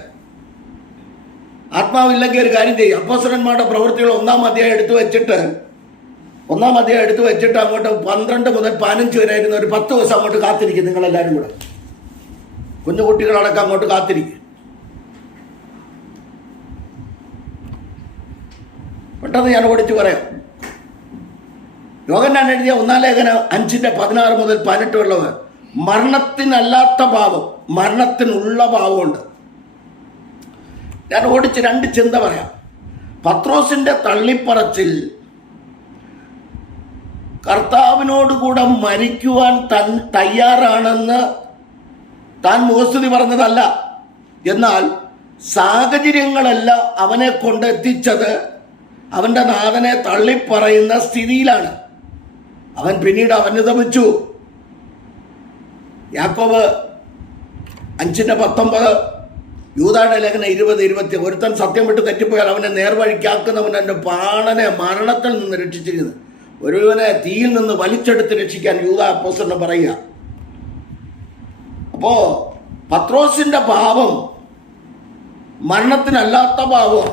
ആത്മാവില്ലെങ്കിൽ ഒരു കാര്യം ചെയ്യും. അപ്പോസ്തലന്മാരുടെ പ്രവൃത്തികൾ 1-ാം അധ്യായം എടുത്തു വെച്ചിട്ട് അങ്ങോട്ട് 12 മുതൽ 15 വരെ ആയിരുന്നു ഒരു 10 ദിവസം അങ്ങോട്ട് കാത്തിരിക്കും. നിങ്ങളെല്ലാവരും കൂടെ കുഞ്ഞുകുട്ടികളടക്കം അങ്ങോട്ട് കാത്തിരിക്കും. പെട്ടെന്ന് ഞാൻ ഓടിച്ചു പറയാം. യോഹന്നാൻ എഴുതിയ 1-ാം ലേഖനം 5:16 മുതൽ 18 ഉള്ളവർ, മരണത്തിനല്ലാത്ത പാപം, മരണത്തിനുള്ള പാപമുണ്ട്. ഞാൻ ഓടിച്ച് 2 ചിന്ത പറയാം. പത്രോസിന്റെ തള്ളിപ്പറച്ചിൽ കർത്താവിനോടുകൂടെ മരിക്കുവാൻ തയ്യാറാണെന്ന് താൻ മുഖസ്തുതി പറഞ്ഞതല്ല. എന്നാൽ സാഹചര്യങ്ങളല്ല അവനെ കൊണ്ടെത്തിച്ചത് അവന്റെ നാഥനെ തള്ളിപ്പറയുന്ന സ്ഥിതിയിലാണ്. അവൻ പിന്നീട് അനുതപിച്ചു. യാക്കോബ് 5:19, യൂദായുടെ ലേഖനം 20:20, ഒരുത്തൻ സത്യം വിട്ട് തെറ്റിപ്പോയാൽ അവനെ നേർവഴിക്കാക്കുന്നവൻ എൻ്റെ പ്രാണനെ മരണത്തിൽ നിന്ന് രക്ഷിച്ചിരുന്നു. ഒരുവനെ തീയിൽ നിന്ന് വലിച്ചെടുത്ത് രക്ഷിക്കാൻ യൂദാ അപ്പോസ്തലൻ പറയുക. അപ്പോ പത്രോസിന്റെ പാപം മരണത്തിനല്ലാത്ത പാപം,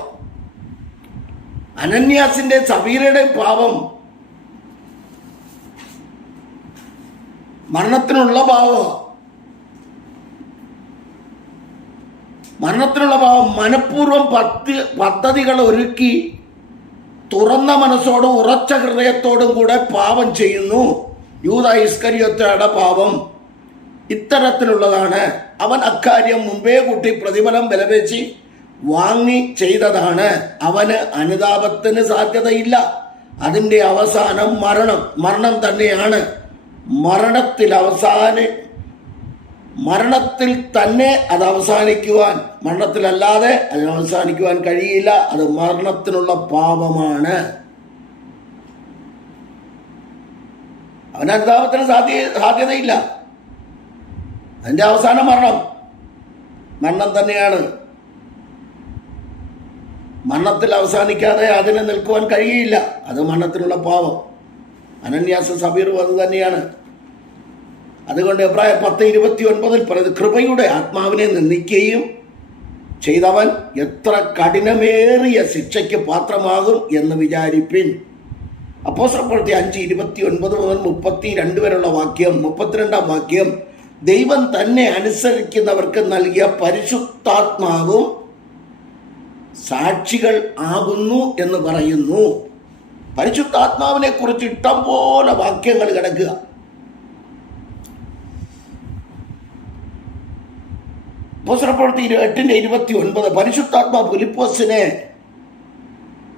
അനന്യാസിന്റെ സഫീരയുടെയും പാപം മരണത്തിനുള്ള പാപം. മനഃപൂർവ്വം പദ്ധതികൾ ഒരുക്കി തുറന്ന മനസ്സോടും ഉറച്ച ഹൃദയത്തോടും കൂടെ പാപം ചെയ്യുന്നു. യൂദാ ഇസ്കരിയോത്തയുടെ പാപം ഇത്തരത്തിലുള്ളതാണ്. അവൻ അക്കാര്യം മുമ്പേ കൂട്ടി പ്രതിഫലം വിലപേശി വാങ്ങി ചെയ്തതാണ്. അവന് അനുതാപത്തിന് സാധ്യതയില്ല. അതിൻ്റെ അവസാനം മരണം തന്നെയാണ്. മരണത്തിൽ തന്നെ അത് അവസാനിക്കുവാൻ, മരണത്തിലല്ലാതെ അതിന് അവസാനിക്കുവാൻ കഴിയില്ല. അത് മരണത്തിനുള്ള പാപമാണ്. അവന് അനുതാപത്തിന് സാധ്യതയില്ല. അതിൻ്റെ അവസാനം മരണം തന്നെയാണ്. മരണത്തിൽ അവസാനിക്കാതെ അതിന് നിൽക്കുവാൻ കഴിയില്ല. അത് മരണത്തിനുള്ള പാപം. അനന്യാസ സഫീറും അത് തന്നെയാണ്. അതുകൊണ്ട് എബ്രായർ 10:29 പറയുന്നത്, കൃപയുടെ ആത്മാവിനെ നിന്ദിക്കുകയും ചെയ്തവൻ എത്ര കഠിനമേറിയ ശിക്ഷയ്ക്ക് പാത്രമാകും എന്ന് വിചാരിപ്പിൻ. അപ്പോസ്തലപ്രവൃത്തി 5:29 മുതൽ 32 വരെയുള്ള വാക്യം, 32-ാം വാക്യം, ദൈവം തന്നെ അനുസരിക്കുന്നവർക്ക് നൽകിയ പരിശുദ്ധാത്മാവും സാക്ഷികൾ ആകുന്നു എന്ന് പറയുന്നു. പരിശുദ്ധാത്മാവിനെ കുറിച്ച് ഇഷ്ടം പോലെ വാക്യങ്ങൾ കിടക്കുക. അപ്പോസ്തലപ്രവൃത്തി 8:29, പരിശുദ്ധാത്മാ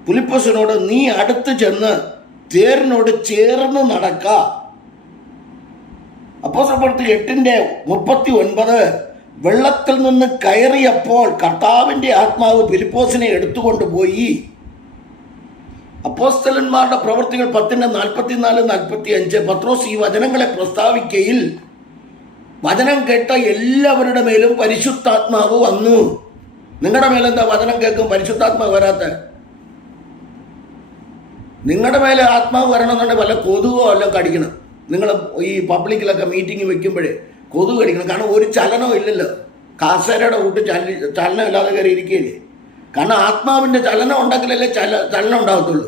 ഫിലിപ്പോസിനോട് നീ അടുത്ത് ചെന്ന് തേരിനോട് ചേർന്ന് നടക്ക. അപ്പോസ്തലപ്രവൃത്തി 8:39, വെള്ളത്തിൽ നിന്ന് കയറിയപ്പോൾ കർത്താവിൻ്റെ ആത്മാവ് ഫിലിപ്പോസിനെ എടുത്തുകൊണ്ടുപോയി. അപ്പോസ്തലന്മാരുടെ പ്രവൃത്തികൾ 10:44-45, പത്രോസ് ഈ വചനങ്ങളെ പ്രസ്താവിക്കയിൽ വചനം കേട്ട എല്ലാവരുടെ മേലും പരിശുദ്ധാത്മാവ് വന്നു. നിങ്ങളുടെ മേലെന്താ വചനം കേൾക്കും പരിശുദ്ധാത്മാവ് വരാത്ത? നിങ്ങളുടെ മേലെ ആത്മാവ് വരണമെന്നുണ്ടെങ്കിൽ വല്ല കൊതുകോ എല്ലാം കടിക്കണം. നിങ്ങൾ ഈ പബ്ലിക്കിലൊക്കെ മീറ്റിംഗ് വെക്കുമ്പോഴേ കൊതുക് കടിക്കണം. കാരണം ഒരു ചലനവും ഇല്ലല്ലോ, കാസേരയുടെ കൂട്ട് ചലനം ഇല്ലാതെ കയറി ഇരിക്കുകയില്ലേ. കാരണം ആത്മാവിൻ്റെ ചലനം ഉണ്ടെങ്കിലല്ലേ ചലനം ഉണ്ടാകത്തുള്ളൂ.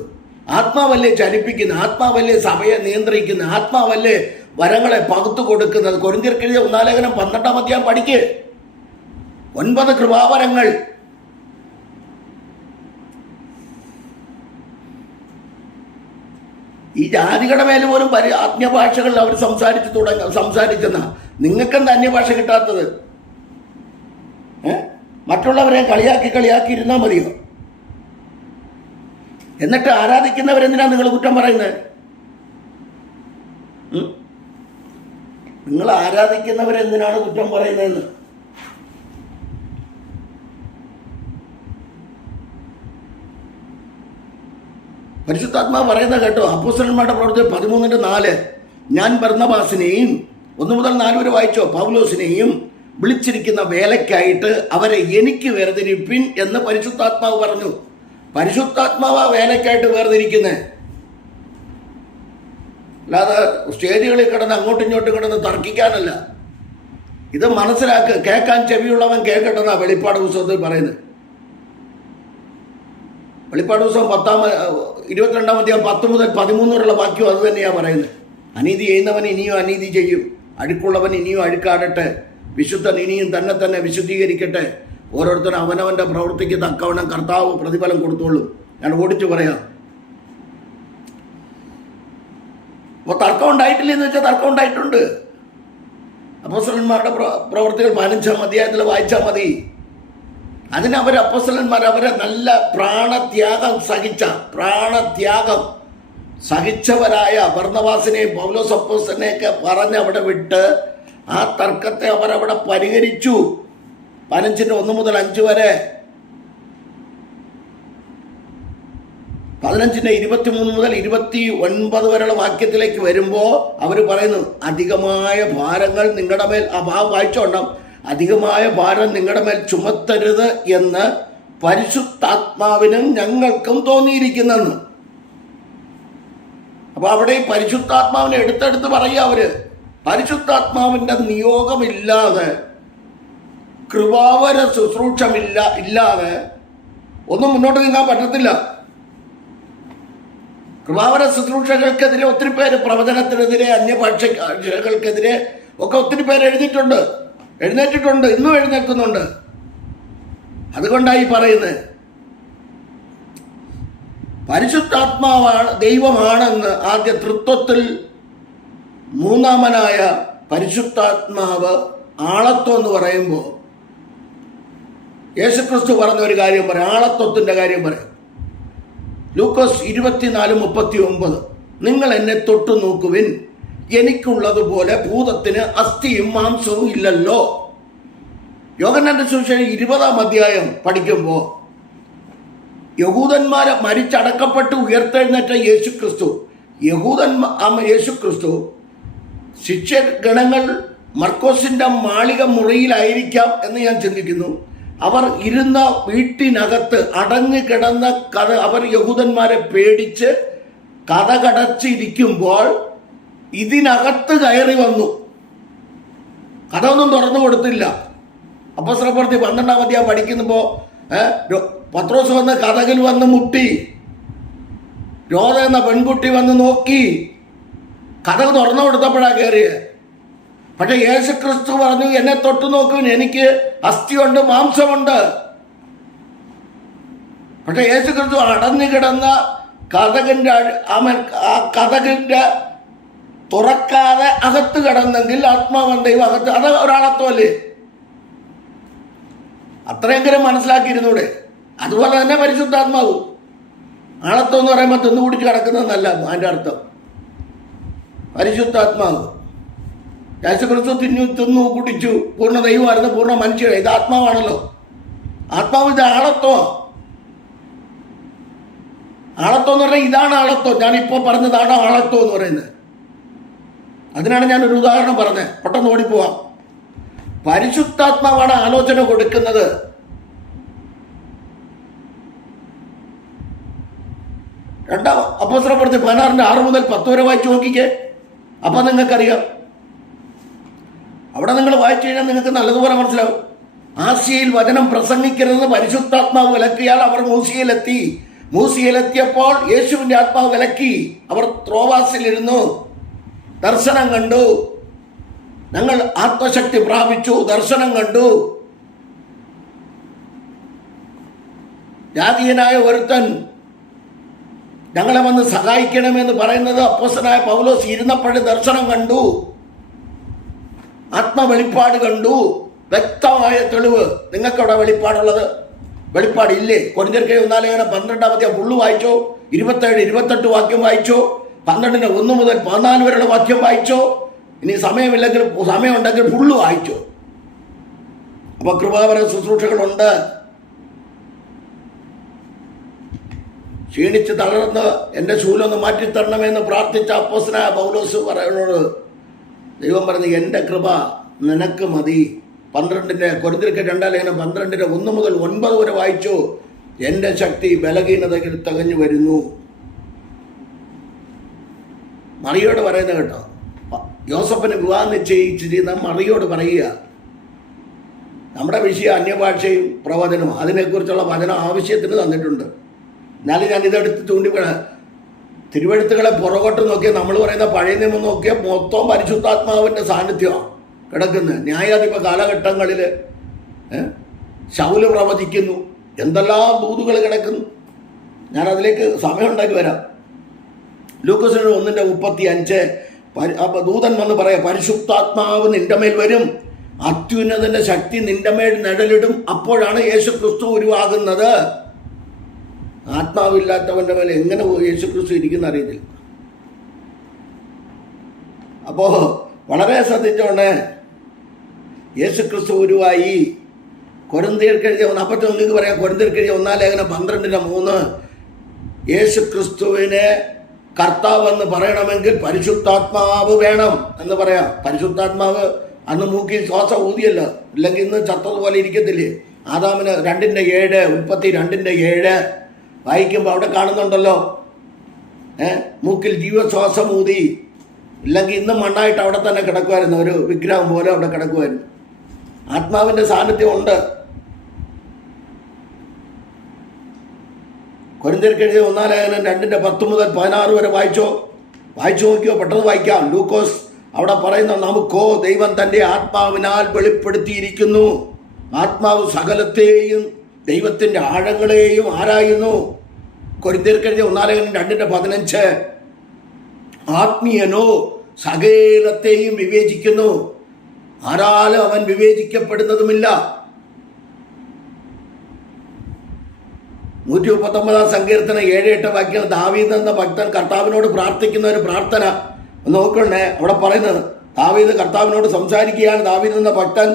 ആത്മാവല്ലേ ചലിപ്പിക്കുന്നത്, ആത്മാവല്ലേ സഭയെ നിയന്ത്രിക്കുന്നത്, ആത്മാവല്ലേ വരങ്ങളെ പകുത്തു കൊടുക്കുന്നത്. കൊരിന്ത്യർക്കെഴുതിയ 1-12 പഠിക്ക്. 9 കൃപാവരങ്ങൾ. ഈ ജാതികളുടെ മേലെ പോലും അന്യഭാഷകളിൽ അവർ സംസാരിച്ചെന്നാ. നിങ്ങൾക്കെന്താ അന്യഭാഷ കിട്ടാത്തത്? മറ്റുള്ളവരെ കളിയാക്കി ഇരുന്നാൽ മതിയോ? എന്നിട്ട് ആരാധിക്കുന്നവരെന്തിനാ നിങ്ങൾ കുറ്റം പറയുന്നത്? നിങ്ങൾ ആരാധിക്കുന്നവരെന്തിനാണ് കുറ്റം പറയുന്നതെന്ന്? പരിശുദ്ധാത്മാവ് പറയുന്നത് കേട്ടോ. അപ്പോസ്തലന്മാരുടെ പ്രവൃത്തി 13:4. ഞാൻ ബർന്നബാസിനെയും 1 മുതൽ 4 വരെ വായിച്ചോ, പൗലോസിനെയും വിളിച്ചിരിക്കുന്ന വേലയ്ക്കായിട്ട് അവരെ എനിക്ക് വേർതിരിപ്പിൻ എന്ന് പരിശുദ്ധാത്മാവ് പറഞ്ഞു. പരിശുദ്ധാത്മാവ് വേലയ്ക്കായിട്ട് വേർതിരിക്കുന്നത്. അല്ലാതെ സ്റ്റേജുകളിൽ കിടന്ന് അങ്ങോട്ടും ഇങ്ങോട്ടും കിടന്ന് തർക്കിക്കാനല്ല. ഇത് മനസ്സിലാക്കുക. കേൾക്കാൻ ചെവിയുള്ളവൻ കേൾക്കട്ടെന്നാ വെളിപ്പാട് പുസ്തകത്തിൽ പറയുന്നത്. വെളിപ്പാട് പുസ്തകം 22-ാം അധ്യായം 10 മുതൽ 13 വരെയുള്ള വാക്യം അത് തന്നെയാണ് പറയുന്നത്. അനീതി ചെയ്യുന്നവൻ ഇനിയും അനീതി ചെയ്യും, അഴുക്കുള്ളവൻ ഇനിയും അഴുക്കാടട്ടെ, വിശുദ്ധൻ ഇനിയും തന്നെ വിശുദ്ധീകരിക്കട്ടെ, ഓരോരുത്തരും അവനവൻ്റെ പ്രവൃത്തിക്ക് തക്കവണ്ണം കർത്താവ് പ്രതിഫലം കൊടുത്തോളും. ഞാൻ ഓടിച്ചു പറയാം. അപ്പോൾ തർക്കം ഉണ്ടായിട്ടില്ലെന്ന് വെച്ചാൽ തർക്കം ഉണ്ടായിട്ടുണ്ട്. അപ്പോസ്തലന്മാരുടെ പ്രവൃത്തികൾ 15-ാം അധ്യായത്തിൽ വായിച്ചാൽ മതി. അതിനവർ അപ്പോസ്തലന്മാർ അവരെ നല്ല പ്രാണത്യാഗം സഹിച്ചവരായ ബർന്നബാസിനെയും പൗലോസ് അപ്പോസ്തലനെയൊക്കെ പറഞ്ഞ് അവിടെ വിട്ട് ആ തർക്കത്തെ അവരവിടെ പരിഹരിച്ചു. 15-1 മുതൽ 5 വരെ, 15-23 മുതൽ 29 വരെയുള്ള വാക്യത്തിലേക്ക് വരുമ്പോൾ അവർ പറയുന്നു, അധികമായ ഭാരങ്ങൾ നിങ്ങളുടെ മേൽ, ആ ഭാവം വായിച്ചോണം, അധികമായ ഭാരം നിങ്ങളുടെ മേൽ ചുമത്തരുത് എന്ന് പരിശുദ്ധാത്മാവിനും ഞങ്ങൾക്കും തോന്നിയിരിക്കുന്നെന്ന്. അപ്പൊ അവിടെ പരിശുദ്ധാത്മാവിനെ എടുത്തെടുത്ത് പറയുക അവര്. പരിശുദ്ധാത്മാവിന്റെ നിയോഗമില്ലാതെ, കൃപാവര ഇല്ലാതെ ഒന്നും മുന്നോട്ട് നീങ്ങാൻ പറ്റത്തില്ല. കൃപാവര ശുശ്രൂഷകൾക്കെതിരെ ഒത്തിരി പേര്, പ്രവചനത്തിനെതിരെ, അന്യഭാഷകൾക്കെതിരെ ഒക്കെ ഒത്തിരി പേര് എഴുന്നേറ്റിട്ടുണ്ട്, ഇന്നും എഴുന്നേൽക്കുന്നുണ്ട്. അതുകൊണ്ടായി പറയുന്നത് പരിശുദ്ധാത്മാവാണ്, ദൈവമാണെന്ന് ആദ്യ തൃത്വത്തിൽ മൂന്നാമനായ പരിശുദ്ധാത്മാവ് ആളത്വം എന്ന് പറയുമ്പോൾ യേശുക്രിസ്തു പറഞ്ഞ ഒരു കാര്യം പറയാം, ആളത്വത്തിൻ്റെ കാര്യം പറയാം. ലൂക്കോസ് 24:39. നിങ്ങൾ എന്നെ തൊട്ടു നോക്കുവിൻ, എനിക്കുള്ളതുപോലെ ഭൂതത്തിന് അസ്ഥിയും മാംസവും ഇല്ലല്ലോ. യോഹന്നാന്റെ സുവിശേഷം 20-ാം അധ്യായം പഠിക്കുമ്പോൾ യഹൂദന്മാരെ മരിച്ചടക്കപ്പെട്ട് ഉയർത്തെഴുന്നേറ്റ യേശുക്രിസ്തു ശിഷ്യഗണങ്ങൾ മർക്കോസിന്റെ മാളിക മുറിയിലായിരിക്കാം എന്ന് ഞാൻ ചിന്തിക്കുന്നു. അവർ ഇരുന്ന വീട്ടിനകത്ത് അടഞ്ഞു കിടന്ന അവർ യഹൂദന്മാരെ പേടിച്ച് കടച്ചിരിക്കുമ്പോൾ ഇതിനകത്ത് കയറി വന്നു. കഥയൊന്നും തുറന്നു കൊടുത്തില്ല. അപ്പോസ്തലപ്രവൃത്തി 12-ാം അധ്യായം പഠിക്കുമ്പോൾ പത്രോസ് വന്ന് കഥകിൽ വന്ന് മുട്ടി. രോധ എന്ന പെൺകുട്ടി വന്ന് നോക്കി. കഥക് തുറന്നു കൊടുത്തപ്പോഴാണ് കയറിയത്. പക്ഷെ യേശുക്രിസ്തു പറഞ്ഞു, എന്നെ തൊട്ടു നോക്കുവിൻ, എനിക്ക് അസ്ഥിയുണ്ട്, മാംസമുണ്ട്. പക്ഷെ യേശുക്രിസ്തു അടഞ്ഞു കിടന്ന കഥകിന്റെ തുറക്കാതെ അകത്ത് കിടന്നെങ്കിൽ ആത്മാവൻ ദൈവം അകത്ത്, അത് ഒരാളത്വമല്ലേ? അത്രയെങ്കിലും മനസ്സിലാക്കിയിരുന്നൂടെ? അതുപോലെ തന്നെ പരിശുദ്ധാത്മാവ് ആളത്വം എന്ന് പറയുമ്പോൾ തിന്നു കുടിച്ച് കിടക്കുന്നതെന്നല്ല അതിൻ്റെ അർത്ഥം. പരിശുദ്ധാത്മാവ് യേശുക്രിസ്തു തിന്നു കുടിച്ചു, പൂർണ്ണ ദൈവമായിരുന്നു, പൂർണ്ണ മനുഷ്യരെ. ഇത് ആത്മാവാണല്ലോ. ആത്മാവ് ഇത് ആളത്വം. ആളത്വം എന്ന് പറഞ്ഞാൽ ഇതാണ് ആളത്വം. ഞാനിപ്പോൾ പറഞ്ഞതാണ് ആളത്വം എന്ന് പറയുന്നത്. അതിനാണ് ഞാനൊരു ഉദാഹരണം പറഞ്ഞത്, പെട്ടെന്ന് ഓടിപ്പോവാം. പരിശുദ്ധാത്മാവാണ് ആലോചന കൊടുക്കുന്നത്. രണ്ടാം അപ്പോസ്തലപ്രവൃത്തി 16:6 മുതൽ 10 വരെ വായിച്ചു നോക്കിക്കേ. അപ്പൊ നിങ്ങൾക്കറിയാം. അവിടെ നിങ്ങൾ വായിച്ചു കഴിഞ്ഞാൽ നിങ്ങൾക്ക് നല്ലതുപോലെ മനസ്സിലാവും. ആസിയയിൽ വചനം പ്രസംഗിക്കരുതെന്ന് പരിശുദ്ധാത്മാവ് വിലക്കിയാൽ അവർ മൂസിയയിലെത്തിയപ്പോൾ യേശുവിന്റെ ആത്മാവ് വിലക്കി. അവർ ത്രോവാസിലിരുന്നു, ദർശനം കണ്ടു. ഞങ്ങൾ ആത്മശക്തി പ്രാപിച്ചു, ദർശനം കണ്ടു. ജാതീയനായ ഒരുത്തൻ ഞങ്ങളെ വന്ന് സഹായിക്കണമെന്ന് പറയുന്നത് അപ്പോസ്തലനായ പൗലോസ് ഇരുന്നപ്പോഴും ദർശനം കണ്ടു, ആത്മവെളിപ്പാട് കണ്ടു, വ്യക്തമായ തെളിവ്. നിങ്ങൾക്കവിടെ വെളിപ്പാടുള്ളത്? വെളിപ്പാടില്ലേ? കൊരിന്ത്യർക്ക് 12 ഫുള്ള് വായിച്ചോ? 27, 28 വാക്യം വായിച്ചോ? 12 1 മുതൽ 14 വരെയുള്ള വാക്യം വായിച്ചോ? ഇനി സമയമില്ലെങ്കിൽ, സമയമുണ്ടെങ്കിൽ ഫുള്ള് വായിച്ചോ? അപ്പൊ കൃപാവര ശുശ്രൂഷകളുണ്ട്. ക്ഷീണിച്ച് തളർന്ന് എൻ്റെ ശൂലൊന്ന് മാറ്റിത്തരണമെന്ന് പ്രാർത്ഥിച്ച അപ്പോസ്തലനായ പൗലോസ് പറയുന്നത്, ദൈവം പറഞ്ഞു എൻ്റെ കൃപ നിനക്ക് മതി. 12 കൊരിന്ത്യർക്ക് 2 1 മുതൽ 9 വരെ വായിച്ചു. എൻ്റെ ശക്തി ബലഹീനതയിൽ തികഞ്ഞു വരുന്നു. മറിയോട് പറയുന്നത് കേട്ടോ. യോസഫിന് വിവാഹം നിശ്ചയിച്ചിരുന്ന മറിയോട് പറയുക, നമ്മുടെ വിഷയം അന്യഭാഷയും പ്രവചനവും, അതിനെക്കുറിച്ചുള്ള വചനം ആവശ്യത്തിന് തന്നിട്ടുണ്ട്. എന്നാലും ഞാൻ ഇതെടുത്ത് തിരുവെഴുത്തുകളെ പുറകോട്ട് നോക്കിയാൽ നമ്മൾ പറയുന്ന പഴയ നിയമം നോക്കിയാൽ മൊത്തം പരിശുദ്ധാത്മാവിൻ്റെ സാന്നിധ്യമാണ് കിടക്കുന്നത്. ന്യായാധിപ കാലഘട്ടങ്ങളിൽ ശൗല് പ്രവചിക്കുന്നു, എന്തെല്ലാം ദൂതുകൾ കിടക്കുന്നു. ഞാൻ അതിലേക്ക് സമയം ഉണ്ടാക്കി വരാം. ലൂക്കോസ് 1:35 ദൂതൻ വന്ന് പറയാം, പരിശുദ്ധാത്മാവ് നിന്റെ മേൽ വരും, അത്യുന്നതന്റെ ശക്തി നിന്റെ മേൽ നിഴലിടും. അപ്പോഴാണ് യേശു ക്രിസ്തു ഉരുവാകുന്നത്. ആത്മാവില്ലാത്തവന്റെ മേലെ എങ്ങനെ യേശു ക്രിസ്തു ഇരിക്കുന്ന അറിയത്തില്ല. അപ്പോ വളരെ ശ്രദ്ധിച്ചോണേ. യേശു ക്രിസ്തു ഉരുവായി. കൊരിന്ത്യർക്കെഴുതിയ 41 പറയാം. കൊരിന്ത്യർക്കെഴുതിയ 1:12 യേശു ക്രിസ്തുവിനെ കർത്താവെന്ന് പറയണമെങ്കിൽ പരിശുദ്ധാത്മാവ് വേണം എന്ന് പറയാം. പരിശുദ്ധാത്മാവ് അന്ന് മൂക്കി ശ്വാസം ഊതിയല്ലോ, ഇല്ലെങ്കിൽ ഇന്ന് ചത്തതുപോലെ ഇരിക്കത്തില്ലേ. ആദാമിന് 2:7, ഉൽപ്പത്തി 2:7 വായിക്കുമ്പോൾ അവിടെ കാണുന്നുണ്ടല്ലോ, മൂക്കിൽ ജീവശ്വാസം ഊതി. ഇല്ലെങ്കിൽ ഇന്ന് മണ്ണായിട്ട് അവിടെ തന്നെ കിടക്കുമായിരുന്നു, ഒരു വിഗ്രഹം പോലെ അവിടെ കിടക്കുമായിരുന്നു. ആത്മാവിൻ്റെ സാന്നിധ്യം ഉണ്ട്. കൊരിന്ത്യർക്കെഴുതിയ 1:2 മുതൽ 16 വരെ വായിച്ചു നോക്കിയോ, പെട്ടെന്ന് വായിക്കാം. ലൂക്കോസ് അവിടെ പറയുന്ന, നമുക്കോ ദൈവം തൻ്റെ ആത്മാവിനാൽ വെളിപ്പെടുത്തിയിരിക്കുന്നു. ആത്മാവ് സകലത്തെയും ദൈവത്തിൻ്റെ ആഴങ്ങളെയും ആരായുന്നു. കൊരിന്ത്യർക്കെഴുതിയ 1:2-15 ആത്മീയനോ സകലത്തെയും വിവേചിക്കുന്നു, ആരാലും അവൻ വിവേചിക്കപ്പെടുന്നതുമില്ല. 139 സങ്കീർത്തനം 7-8 വാക്യം. ദാവീദ് എന്ന ഭക്തൻ കർത്താവിനോട് പ്രാർത്ഥിക്കുന്ന ഒരു പ്രാർത്ഥന നോക്കണേ. അവിടെ പറയുന്നത്, ദാവീദ് കർത്താവിനോട് സംസാരിക്കുകയാണ്. ദാവീദ് എന്ന ഭക്തൻ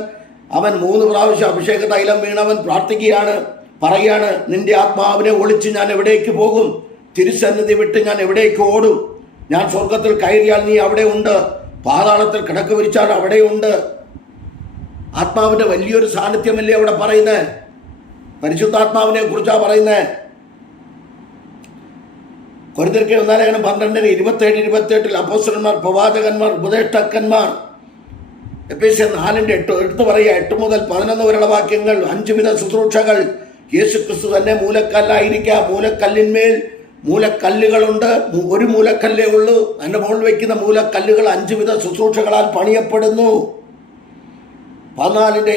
അവൻ 3 പ്രാവശ്യം അഭിഷേക തൈലം വീണവൻ പ്രാർത്ഥിക്കുകയാണ്, പറയുകയാണ്, നിന്റെ ആത്മാവിനെ ഒളിച്ച് ഞാൻ എവിടേക്ക് പോകും? തിരുസന്നിധി വിട്ട് ഞാൻ എവിടേക്ക് ഓടും? ഞാൻ സ്വർഗത്തിൽ കയറിയാൽ നീ അവിടെ ഉണ്ട്, പാതാളത്തിൽ കിടക്ക് വിരിച്ചാൽ അവിടെയുണ്ട്. ആത്മാവിന്റെ വലിയൊരു സാന്നിധ്യമല്ലേ അവിടെ പറയുന്നത്? പരിശുദ്ധാത്മാവിനെ കുറിച്ചാണ് പറയുന്നത്. കൊരിന്ത്യർക്ക് 1:12-27 അപ്പോസ്തലന്മാർ, പ്രവാചകന്മാർ, ഉപദേഷ്ടാക്കന്മാർ. എഫേസ്യർ 4:8 എടുത്തു പറയുക. 8 മുതൽ 11 വരെയുള്ള വാക്യങ്ങൾ. 5 വിധ ശുശ്രൂഷകൾ. യേശുക്രിസ്തു തന്നെ മൂലക്കല്ലായിരിക്കുക. മൂലക്കല്ലിന്മേൽ മൂലക്കല്ലുകളുണ്ട്. ഒരു മൂലക്കല്ലേ ഉള്ളൂ. അതിൻ്റെ മുകളിൽ വയ്ക്കുന്ന മൂലക്കല്ലുകൾ 5 വിധ ശുശ്രൂഷകളാൽ പണിയപ്പെടുന്നു. 14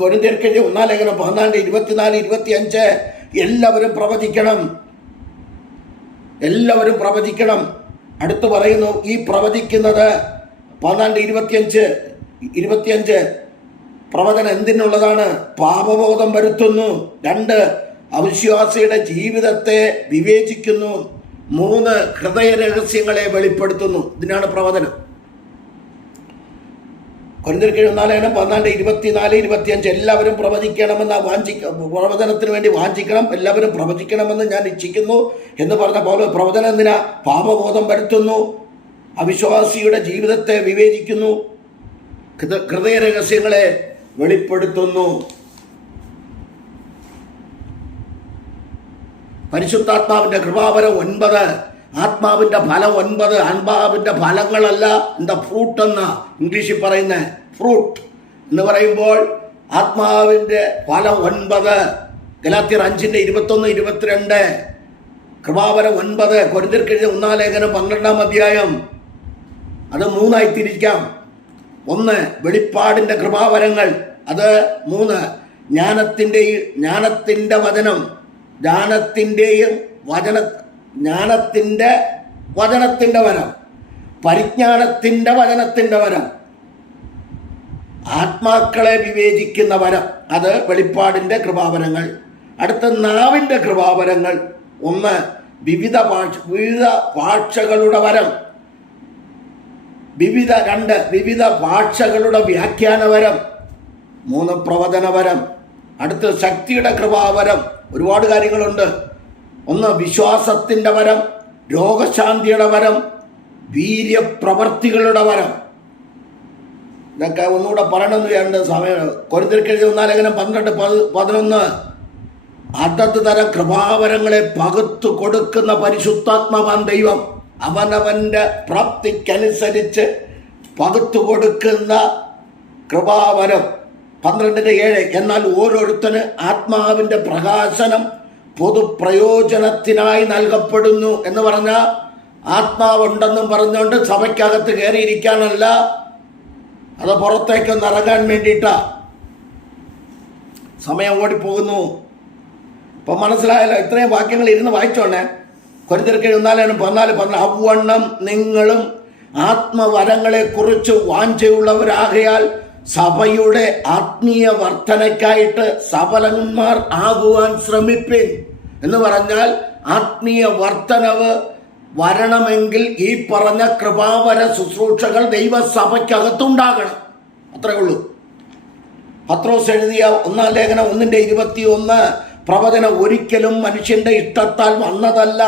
കൊരിന്ത്യർക്ക് 1:14-24-25 എല്ലാവരും പ്രവചിക്കണം, എല്ലാവരും പ്രവചിക്കണം. അടുത്ത് പറയുന്നു, ഈ പ്രവചിക്കുന്നത് 14:25 പ്രവചനം എന്തിനുള്ളതാണ്? പാപബോധം വരുത്തുന്നു. 2 അവിശ്വാസിയുടെ ജീവിതത്തെ വിവേചിക്കുന്നു. 3 ഹൃദയ രഹസ്യങ്ങളെ വെളിപ്പെടുത്തുന്നു. ഇതിനാണ് പ്രവചനം. കൊരിന്ത്യർക്ക് 14:24-25 എല്ലാവരും പ്രവചിക്കണമെന്ന് പ്രവചനത്തിന് വേണ്ടി വാഞ്ചിക്കണം. എല്ലാവരും പ്രവചിക്കണമെന്ന് ഞാൻ ഇച്ഛിക്കുന്നു എന്ന് പറഞ്ഞ പോലെ പ്രവചനം എന്തിനാ? പാപബോധം വരുത്തുന്നു, അവിശ്വാസിയുടെ ജീവിതത്തെ വിവേചിക്കുന്നു, ഹൃദയ രഹസ്യങ്ങളെ വെളിപ്പെടുത്തുന്നു. പരിശുദ്ധാത്മാവിന്റെ കൃപാവരം 9, ആത്മാവിന്റെ ഫലം 9. ആത്മാവിന്റെ ഫലങ്ങളല്ല, എന്താ ഫ്രൂട്ട് എന്ന ഇംഗ്ലീഷിൽ പറയുന്ന ഫ്രൂട്ട് എന്ന് പറയുമ്പോൾ ആത്മാവിന്റെ ഫലം 9. ഗലാത്യർ 5:21-22. കൃപാവരം 9. കൊരിന്ത്യർക്ക് എഴുതിയ 1 ലേഖനം 12-ാം അധ്യായം. അത് 3ആയി തിരിക്കാം. 1 വെളിപ്പാടിന്റെ കൃപാവരങ്ങൾ, അത് 3. ജ്ഞാനത്തിന്റെ വചനം, വചനത്തിന്റെ വരം, പരിജ്ഞാനത്തിന്റെ വചനത്തിന്റെ വരം, ആത്മാക്കളെ വിവേചിക്കുന്ന വരം, അത് വെളിപ്പാടിന്റെ കൃപാവരങ്ങൾ. അടുത്ത നാവിന്റെ കൃപാവരങ്ങൾ. 1 വിവിധ ഭാഷകളുടെ വരം, 2 വിവിധ ഭാഷകളുടെ വ്യാഖ്യാനവരം, 3 പ്രവചനവരം. അടുത്ത് ശക്തിയുടെ കൃപാവരം. ഒരുപാട് കാര്യങ്ങളുണ്ട്. 1 വിശ്വാസത്തിന്റെ വരം, രോഗശാന്തിയുടെ വരം, വീര്യപ്രവർത്തികളുടെ വരം. ഇതൊക്കെ ഒന്നുകൂടെ പറയണമെന്ന് വേണ്ട സമയം. കൊരിന്ത്യർക്ക് എഴുതിയ 1 ലേഖനം 12-11. അതത് തരം കൃപാവരങ്ങളെ പകുത്തു കൊടുക്കുന്ന പരിശുദ്ധാത്മാവാൻ ദൈവം. അവനവന്റെ പ്രാപ്തിക്കനുസരിച്ച് പകുത്തു കൊടുക്കുന്ന കൃപാവരം. 12:7. എന്നാൽ ഓരോരുത്തന് ആത്മാവിന്റെ പ്രകാശനം പൊതുപ്രയോജനത്തിനായി നൽകപ്പെടുന്നു എന്ന് പറഞ്ഞാൽ ആത്മാവുണ്ടെന്നും പറഞ്ഞുകൊണ്ട് സഭയ്ക്കകത്ത് കയറിയിരിക്കാനല്ല, അത് പുറത്തേക്കൊന്ന് ഇറങ്ങാൻ വേണ്ടിയിട്ടാ. സമയം ഓടിപ്പോകുന്നു. ഇപ്പൊ മനസ്സിലായല്ലോ. ഇത്രയും വാക്യങ്ങൾ ഇരുന്ന് വായിച്ചോണേ. കൊരിന്ത്യർക്ക് 14 അവണ്ണം നിങ്ങളും ആത്മവരങ്ങളെ കുറിച്ച് വാഞ്ചയുള്ളവരാകയാൽ സഭയുടെ ആത്മീയ വർധനയ്ക്കായിട്ട് സഫലന്മാർ ആകുവാൻ ശ്രമിപ്പിൻ എന്ന് പറഞ്ഞാൽ ആത്മീയ വർധനവ് വരണമെങ്കിൽ ഈ പറഞ്ഞ കൃപാവര ശുശ്രൂഷകൾ ദൈവസഭയ്ക്കകത്തുണ്ടാകണം. അത്രേ ഉള്ളൂ. പത്രോസ് എഴുതിയ 1 ലേഖനം 1:21. പ്രവചനം ഒരിക്കലും മനുഷ്യന്റെ ഇഷ്ടത്താൽ വന്നതല്ല,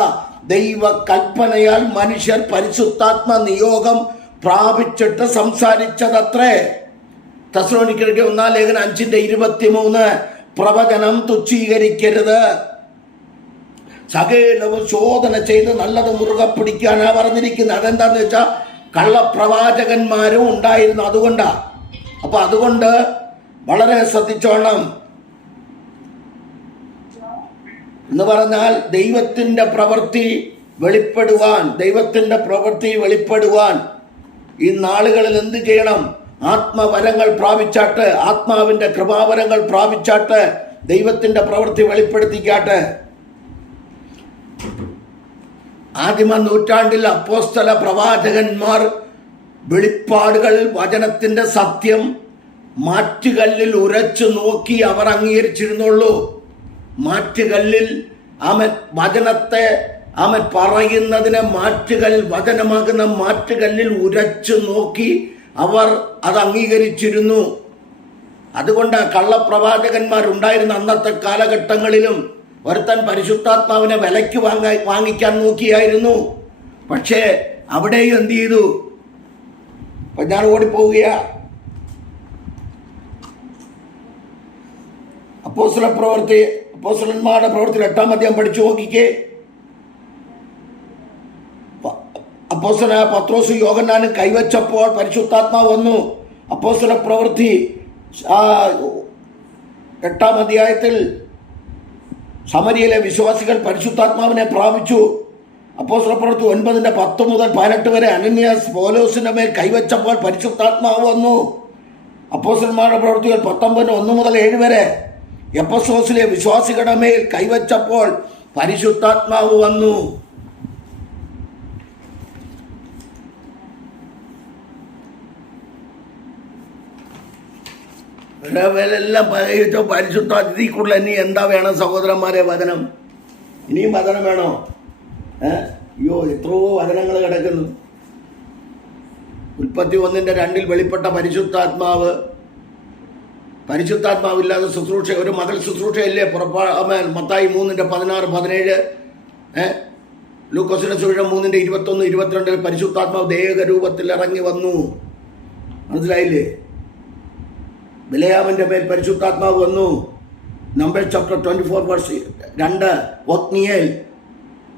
ദൈവ കൽപ്പനയാൽ മനുഷ്യർ പരിശുദ്ധാത്മ നിയോഗം പ്രാപിച്ചിട്ട് സംസാരിച്ചതത്രേ. തെസ്സലോനിക്കർക്ക് 1 ലേഖനം 5:23. പ്രവചനം തുച്ഛീകരിക്കരുത്, സകലവും ശോധന ചെയ്ത് നല്ലത് മുറുകെ പിടിക്കാനാ പറഞ്ഞിരിക്കുന്നത്. അതെന്താന്ന് വെച്ചാൽ കള്ളപ്രവാചകന്മാരും ഉണ്ടായിരുന്നു, അതുകൊണ്ടാ. അപ്പൊ അതുകൊണ്ട് വളരെ ശ്രദ്ധിച്ചോണം എന്ന് പറഞ്ഞാൽ ദൈവത്തിന്റെ പ്രവൃത്തി വെളിപ്പെടുവാൻ ഈ നാളുകളിൽ എന്ത് ചെയ്യണം? ആത്മവരങ്ങൾ പ്രാപിച്ചാട്ട്, ആത്മാവിന്റെ കൃപാവരങ്ങൾ പ്രാപിച്ചാട്ട് ദൈവത്തിന്റെ പ്രവൃത്തി വെളിപ്പെടുത്തിക്കാട്ടെ. ആദിമ നൂറ്റാണ്ടിൽ അപ്പോസ്തല പ്രവാചകന്മാർ വെളിപ്പാടുകൾ, വചനത്തിന്റെ സത്യം മാറ്റുകല്ലിൽ ഉരച്ചു നോക്കി അവർ അംഗീകരിച്ചിരുന്നുള്ളൂ. മാറ്റുകല്ലിൽ വചനത്തെ പറയുന്നതിനെ വചനമാകുന്ന മാറ്റുകല്ലിൽ ഉരച്ചു നോക്കി അവർ അത് അംഗീകരിച്ചിരുന്നു. അതുകൊണ്ട് കള്ളപ്രവാചകന്മാരുണ്ടായിരുന്ന അന്നത്തെ കാലഘട്ടങ്ങളിലും ഒരുത്തൻ പരിശുദ്ധാത്മാവിനെ വിലയ്ക്ക് വാങ്ങിക്കാൻ നോക്കിയായിരുന്നു. പക്ഷേ അവിടെയും എന്ത് ചെയ്തു? അപ്പൊ ഞാൻ ഓടിപ്പോവുകയാ. അപ്പോസ്തലന്മാരുടെ പ്രവൃത്തി 8-ാം അധ്യായം പഠിച്ചു നോക്കിക്കേ. അപ്പോസ്തല പത്രോസ് യോഹന്നാനും കൈവച്ചപ്പോൾ പരിശുദ്ധാത്മാവ് വന്നു. അപ്പോസ്തല പ്രവൃത്തി 8-ാം അധ്യായത്തിൽ സമരിയിലെ വിശ്വാസികൾ പരിശുദ്ധാത്മാവിനെ പ്രാപിച്ചു. അപ്പോസ്തല പ്രവൃത്തി 9:10 മുതൽ 18 വരെ അനന്യാസ് പൗലോസിന്റെ മേൽ കൈവച്ചപ്പോൾ പരിശുദ്ധാത്മാവ് വന്നു. അപ്പോസ്തലന്മാരുടെ പ്രവൃത്തികൾ 19:1 മുതൽ 7 വരെ എഫെസോസിലെ വിശ്വാസികളുടെ മേൽ കൈവച്ചപ്പോൾ പരിശുദ്ധാത്മാവ് വന്നു. എല്ലാം പരിശുദ്ധാത്മാക്കൂടുതൽ ഇനി എന്താ വേണം സഹോദരന്മാരെ? വചനം. ഇനിയും വചനം വേണോ? അയ്യോ, എത്രയോ വചനങ്ങൾ കിടക്കുന്നു. ഉൽപ്പത്തി 1:2 വെളിപ്പെട്ട പരിശുദ്ധാത്മാവില്ലാതെ ശുശ്രൂഷ, ഒരു മകൾ ശുശ്രൂഷയല്ലേ? മത്തായി 3:16-17, ലൂക്കോസിന്റെ സുവിശേഷം 3:21-22 പരിശുദ്ധാത്മാവ് ദേഹരൂപത്തിൽ ഇറങ്ങി വന്നു. മനസ്സിലായില്ലേ? ബിലയാമിന്റെ മേൽ പരിശുദ്ധാത്മാവ് വന്നു. Numbers chapter 24 verse 2. ഒത്നിയേൽ,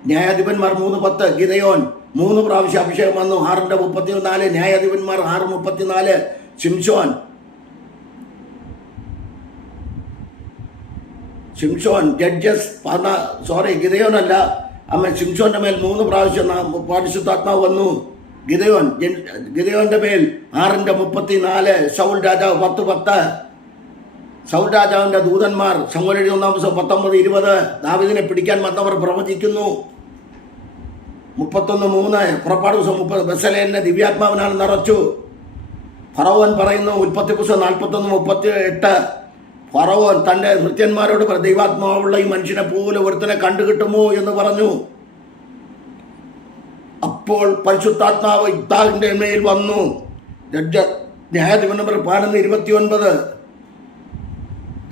ന്യായാധിപന്മാർ 3:10. ഗിദെയോൻ 3 പ്രാവശ്യം അഭിഷേകം വന്നു. 6:34. ന്യായാധിപന്മാർ 6:34. ശിംശോൻ ജഡ്ജസ് ഗിദെയോൻ അല്ല, ശിംശോന്റെ മേൽ 3 പ്രാവശ്യം പരിശുദ്ധാത്മാവ് വന്നു. ഗിദെയോന്റെ മേൽ 6:34. ശൗൽ രാജാവ് 10:10. ശൗൽ രാജാവിന്റെ ദൂതന്മാർ ശമൂവേൽ 1:19-20. ദാവീദിനെ പിടിക്കാൻ വന്നവർ പ്രവചിക്കുന്നു. 31:3. പുറപ്പാട് ദിവസം 30. ബെസലേലിനെ ദിവ്യാത്മാവിനാൽ നിറച്ചു. ഫറവോൻ പറയുന്നു. ഉൽപ്പത്തി പുസ്തകം 41:38. ഫറവോൻ തന്റെ ഭൃത്യന്മാരോട് ദൈവാത്മാവുള്ള ഈ മനുഷ്യനെ പോലെ ഒരുത്തനെ കണ്ടുകിട്ടുമോ എന്ന് പറഞ്ഞു. അപ്പോൾ പരിശുദ്ധാത്മാവ് ഇത്താഖിന്റെ മേൽ വന്നു. ന്യായാധിപൻ നമ്പർ 11:29.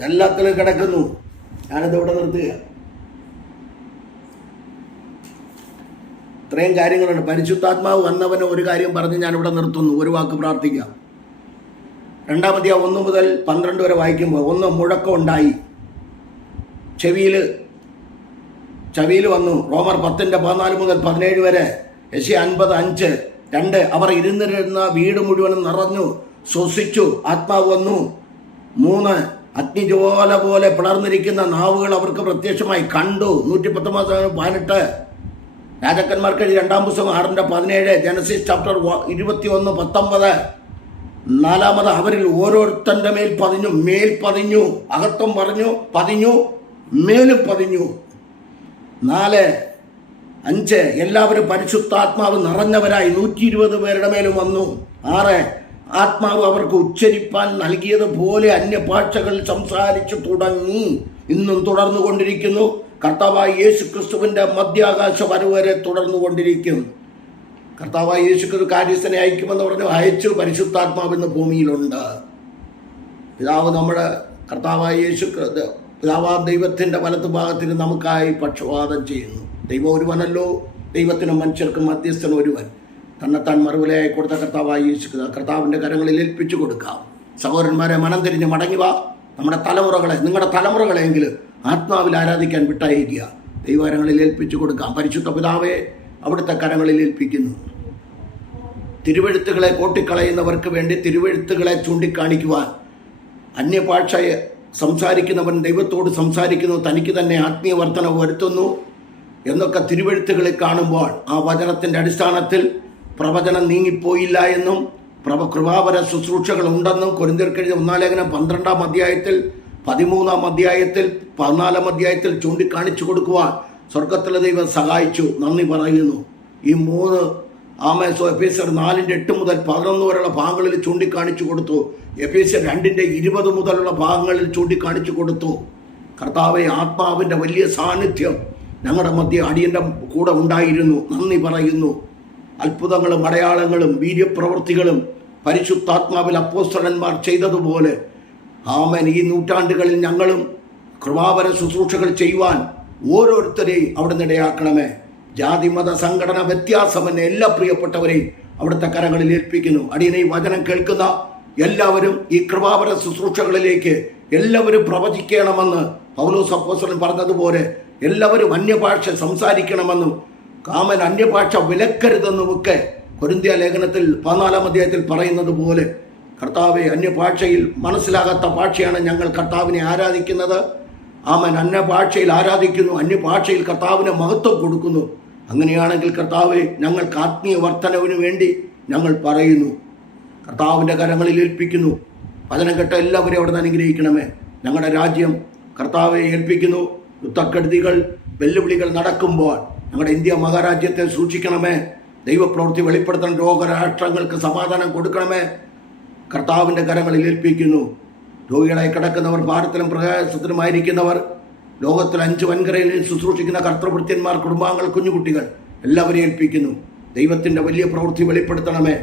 എല്ലാത്തിലും കിടക്കുന്നു. ഞാനിത് ഇവിടെ നിർത്തുക. ഇത്രയും കാര്യങ്ങളുണ്ട്. പരിശുദ്ധാത്മാവ് വന്നവന് ഒരു കാര്യം പറഞ്ഞ് ഞാനിവിടെ നിർത്തുന്നു. ഒരു വാക്ക് പ്രാർത്ഥിക്കാം. 2-ാം അധ്യായം 1 മുതൽ 12 വരെ വായിക്കുമ്പോൾ, 1 മുഴക്കം ഉണ്ടായി, ചെവിയിൽ വന്നു. റോമർ 10:14 മുതൽ 17 വരെ. യെശയ്യാ 50:5. 2 അവർ ഇരുന്നിരുന്ന വീട് മുഴുവനും നിറഞ്ഞു, ശ്വസിച്ചു, ആത്മാവ് വന്നു. 3 അഗ്നിജ്വാല പോലെ പിളർന്നിരിക്കുന്ന നാവുകൾ അവർക്ക് പ്രത്യക്ഷമായി കണ്ടു. 119-18. രാജാക്കന്മാർക്ക് 2-ാം പുസ്തകം 6:17. Genesis chapter 21:19. 4 അവരിൽ ഓരോരുത്തന്റെ മേൽ പതിഞ്ഞു, അകത്തും പതിഞ്ഞു, മേലും പതിഞ്ഞു. 4-5 എല്ലാവരും പരിശുദ്ധാത്മാവ് നിറഞ്ഞവരായി 120 പേരുടെ മേലും വന്നു. 6 ആത്മാവ് അവർക്ക് ഉച്ചരിപ്പാൻ നൽകിയതുപോലെ അന്യഭാഷകൾ സംസാരിച്ചു തുടങ്ങി. ഇന്നും തുടർന്നു കൊണ്ടിരിക്കുന്നു. കർത്താവായ യേശു ക്രിസ്തുവിന്റെ മധ്യാകാശ വരവരെ തുടർന്നു കൊണ്ടിരിക്കും. കർത്താവായ യേശു ക്രിസ്തു കാര്യസ്ഥനെ അയക്കുമെന്ന് പറഞ്ഞു. അയച്ചു. പരിശുദ്ധാത്മാവ് ഇന്ന് ഭൂമിയിലുണ്ട്. പിതാവ് നമ്മുടെ കർത്താവായ യേശു പിതാവായ ദൈവത്തിന്റെ വലതു ഭാഗത്തിന് നമുക്കായി പക്ഷപാതം ചെയ്യുന്നു. ദൈവം ഒരുവനല്ലോ, ദൈവത്തിനും മനുഷ്യർക്കും മധ്യസ്ഥൻ ഒരുവൻ. തന്നെത്താൻ മറുവിലയായി കൊടുത്ത കർത്താവായ യേശു കർത്താവിന്റെ കരങ്ങളിൽ ഏൽപ്പിച്ചു കൊടുക്കാം. സഹോദരന്മാരെ, മനം തിരിഞ്ഞ് മടങ്ങിവാ. നിങ്ങളുടെ തലമുറകളെങ്കിലും ആത്മാവിൽ ആരാധിക്കാൻ വിട്ടയക്കുക. ദൈവകരങ്ങളിൽ ഏൽപ്പിച്ചു കൊടുക്കാം. പരിശുദ്ധ പിതാവെ അവിടുത്തെ കരങ്ങളിൽ ഏൽപ്പിക്കുന്നു. തിരുവെഴുത്തുകളെ കോട്ടിക്കളയുന്നവർക്ക് വേണ്ടി തിരുവെഴുത്തുകളെ ചൂണ്ടിക്കാണിക്കുവാൻ, അന്യഭാഷയെ സംസാരിക്കുന്നവൻ ദൈവത്തോട് സംസാരിക്കുന്നു, തനിക്ക് തന്നെ ആത്മീയ വർധന വരുത്തുന്നു എന്നൊക്കെ തിരുവെഴുത്തുകളിൽ കാണുമ്പോൾ ആ വചനത്തിന്റെ അടിസ്ഥാനത്തിൽ പ്രവചനം നീങ്ങിപ്പോയില്ല എന്നും കൃപാവര ശുശ്രൂഷകൾ ഉണ്ടെന്നും കൊരിന്ത്യർക്കെഴുതിയ 1-ാം ലേഖനം 12-ാം അധ്യായത്തിൽ 13-ാം അധ്യായത്തിൽ 14-ാം അധ്യായത്തിൽ ചൂണ്ടിക്കാണിച്ചു കൊടുക്കുവാൻ സ്വർഗത്തിലെ ദൈവം സഹായിച്ചു. നന്ദി പറയുന്നു. ഈ 3 എഫേസ്യർ 4:8 മുതൽ 11 വരെയുള്ള ഭാഗങ്ങളിൽ ചൂണ്ടിക്കാണിച്ചു കൊടുത്തു. എഫേസ്യർ 2:20 മുതലുള്ള ഭാഗങ്ങളിൽ ചൂണ്ടിക്കാണിച്ചു കൊടുത്തു. കർത്താവെ, ആത്മാവിന്റെ വലിയ സാന്നിധ്യം ഞങ്ങളുടെ മധ്യ അടിയന്റെ കൂടെ ഉണ്ടായിരുന്നു. നന്ദി പറയുന്നു. അത്ഭുതങ്ങളും അടയാളങ്ങളും വീര്യപ്രവൃത്തികളും പരിശുദ്ധാത്മാവിൽ അപ്പോസ്തലന്മാർ ചെയ്തതുപോലെ ആമേൻ ഈ നൂറ്റാണ്ടുകളിൽ ഞങ്ങളും കൃപാവര ശുശ്രൂഷകൾ ചെയ്യുവാൻ ഓരോരുത്തരെയും അവിടുന്ന് ഇടയാക്കണമേ. ജാതി മത സംഘടന വ്യത്യാസമെന്നെ എല്ലാ പ്രിയപ്പെട്ടവരെയും അവിടുത്തെ കരങ്ങളിൽ ഏൽപ്പിക്കുന്നു. അടിയനെ ഈ വചനം കേൾക്കുന്ന എല്ലാവരും ഈ കൃപാവര ശുശ്രൂഷകളിലേക്ക് എല്ലാവരും പ്രവചിക്കണമെന്ന് പൗലോസ് അപ്പോസ്തലൻ പറഞ്ഞതുപോലെ എല്ലാവരും അന്യഭാഷ സംസാരിക്കണമെന്നും കാമൻ അന്യഭാഷ വിലക്കരുതെന്നുമൊക്കെ കൊരിന്ത്യ ലേഖനത്തിൽ 14-ാം അധ്യായത്തിൽ പറയുന്നത് പോലെ കർത്താവെ, അന്യഭാഷയിൽ മനസ്സിലാകാത്ത ഭാഷയാണ് ഞങ്ങൾ കർത്താവിനെ ആരാധിക്കുന്നത്. ആമൻ അന്യഭാഷയിൽ ആരാധിക്കുന്നു, അന്യഭാഷയിൽ കർത്താവിന് മഹത്വം കൊടുക്കുന്നു. അങ്ങനെയാണെങ്കിൽ കർത്താവെ, ഞങ്ങൾക്ക് ആത്മീയ വർധനവിന് വേണ്ടി ഞങ്ങൾ പറയുന്നു. കർത്താവിൻ്റെ കരങ്ങളിൽ ഏൽപ്പിക്കുന്നു. വചനം കേട്ട എല്ലാവരെയും അവിടെ നിന്ന് അനുഗ്രഹിക്കണമേ. ഞങ്ങളുടെ രാജ്യം കർത്താവെ ഏൽപ്പിക്കുന്നു. യുദ്ധക്കെടുതികൾ, വെല്ലുവിളികൾ നടക്കുമ്പോൾ ഞങ്ങളുടെ ഇന്ത്യ മഹാരാജ്യത്തെ സൂക്ഷിക്കണമേ. ദൈവപ്രവൃത്തി വെളിപ്പെടുത്തണം. രോഗരാഷ്ട്രങ്ങൾക്ക് സമാധാനം കൊടുക്കണമേ. കർത്താവിൻ്റെ കരങ്ങളിൽ ഏൽപ്പിക്കുന്നു. രോഗികളായി കിടക്കുന്നവർ, ഭാരത്തിലും പ്രയാസത്തിലുമായിരിക്കുന്നവർ, ലോകത്തിൽ 5 വൻകരയിൽ ശുശ്രൂഷിക്കുന്ന കർത്തൃഭൃത്യന്മാർ, കുടുംബാംഗങ്ങൾ, കുഞ്ഞുകുട്ടികൾ എല്ലാവരെയും ഏൽപ്പിക്കുന്നു. ദൈവത്തിൻ്റെ വലിയ പ്രവൃത്തി വെളിപ്പെടുത്തണമേ.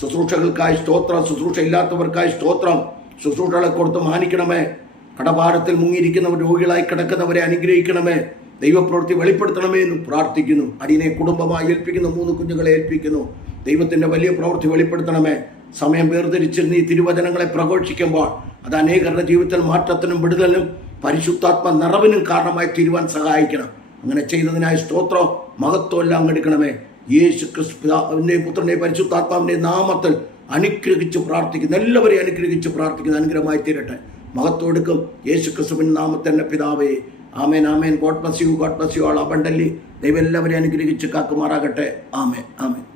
ശുശ്രൂഷകൾക്കായി സ്തോത്രം. ശുശ്രൂഷ ഇല്ലാത്തവർക്കായി സ്തോത്രം. ശുശ്രൂഷകളെ കൊടുത്ത് മാനിക്കണമേ. കടഭാരത്തിൽ മുങ്ങിയിരിക്കുന്നവർ, രോഗികളായി കിടക്കുന്നവരെ അനുഗ്രഹിക്കണമേ. ദൈവപ്രവൃത്തി വെളിപ്പെടുത്തണമേ എന്ന് പ്രാർത്ഥിക്കുന്നു. അടിയനെ കുടുംബമായി ഏൽപ്പിക്കുന്നു. 3 കുഞ്ഞുങ്ങളെ ഏൽപ്പിക്കുന്നു. ദൈവത്തിൻ്റെ വലിയ പ്രവൃത്തി വെളിപ്പെടുത്തണമേ. സമയം വേർതിരിച്ചിരുന്ന് ഈ തിരുവചനങ്ങളെ പ്രഘോഷിക്കുമ്പോൾ അത് അനേകരുടെ ജീവിതത്തിൽ മാറ്റത്തിനും വിടുതലിനും പരിശുദ്ധാത്മ നിറവിനും കാരണമായി തീരുവാൻ സഹായിക്കണം. അങ്ങനെ ചെയ്തതിനായി സ്തോത്രം, മഹത്വം എല്ലാം അങ്ങെടുക്കണമേ. യേശു ക്രിസ്തുവിന്റെ പുത്രന്റെ പരിശുദ്ധാത്മാവിന്റെ നാമത്തിൽ അനുഗ്രഹിച്ച് പ്രാർത്ഥിക്കുന്നു. എല്ലാവരെയും അനുഗ്രഹിച്ച് പ്രാർത്ഥിക്കുന്ന അനുഗ്രഹമായി തീരട്ടെ. മഹത്വം എടുക്കും യേശു ക്രിസ്തുവിന്റെ നാമത്തിൽ പിതാവേ. ആമേൻ, ആമേൻ. God bless you, God bless you all abundantly. ദൈവം എല്ലാവരെയും അനുഗ്രഹിച്ച് കാക്കുമാറാകട്ടെ. ആമേൻ, ആമേൻ.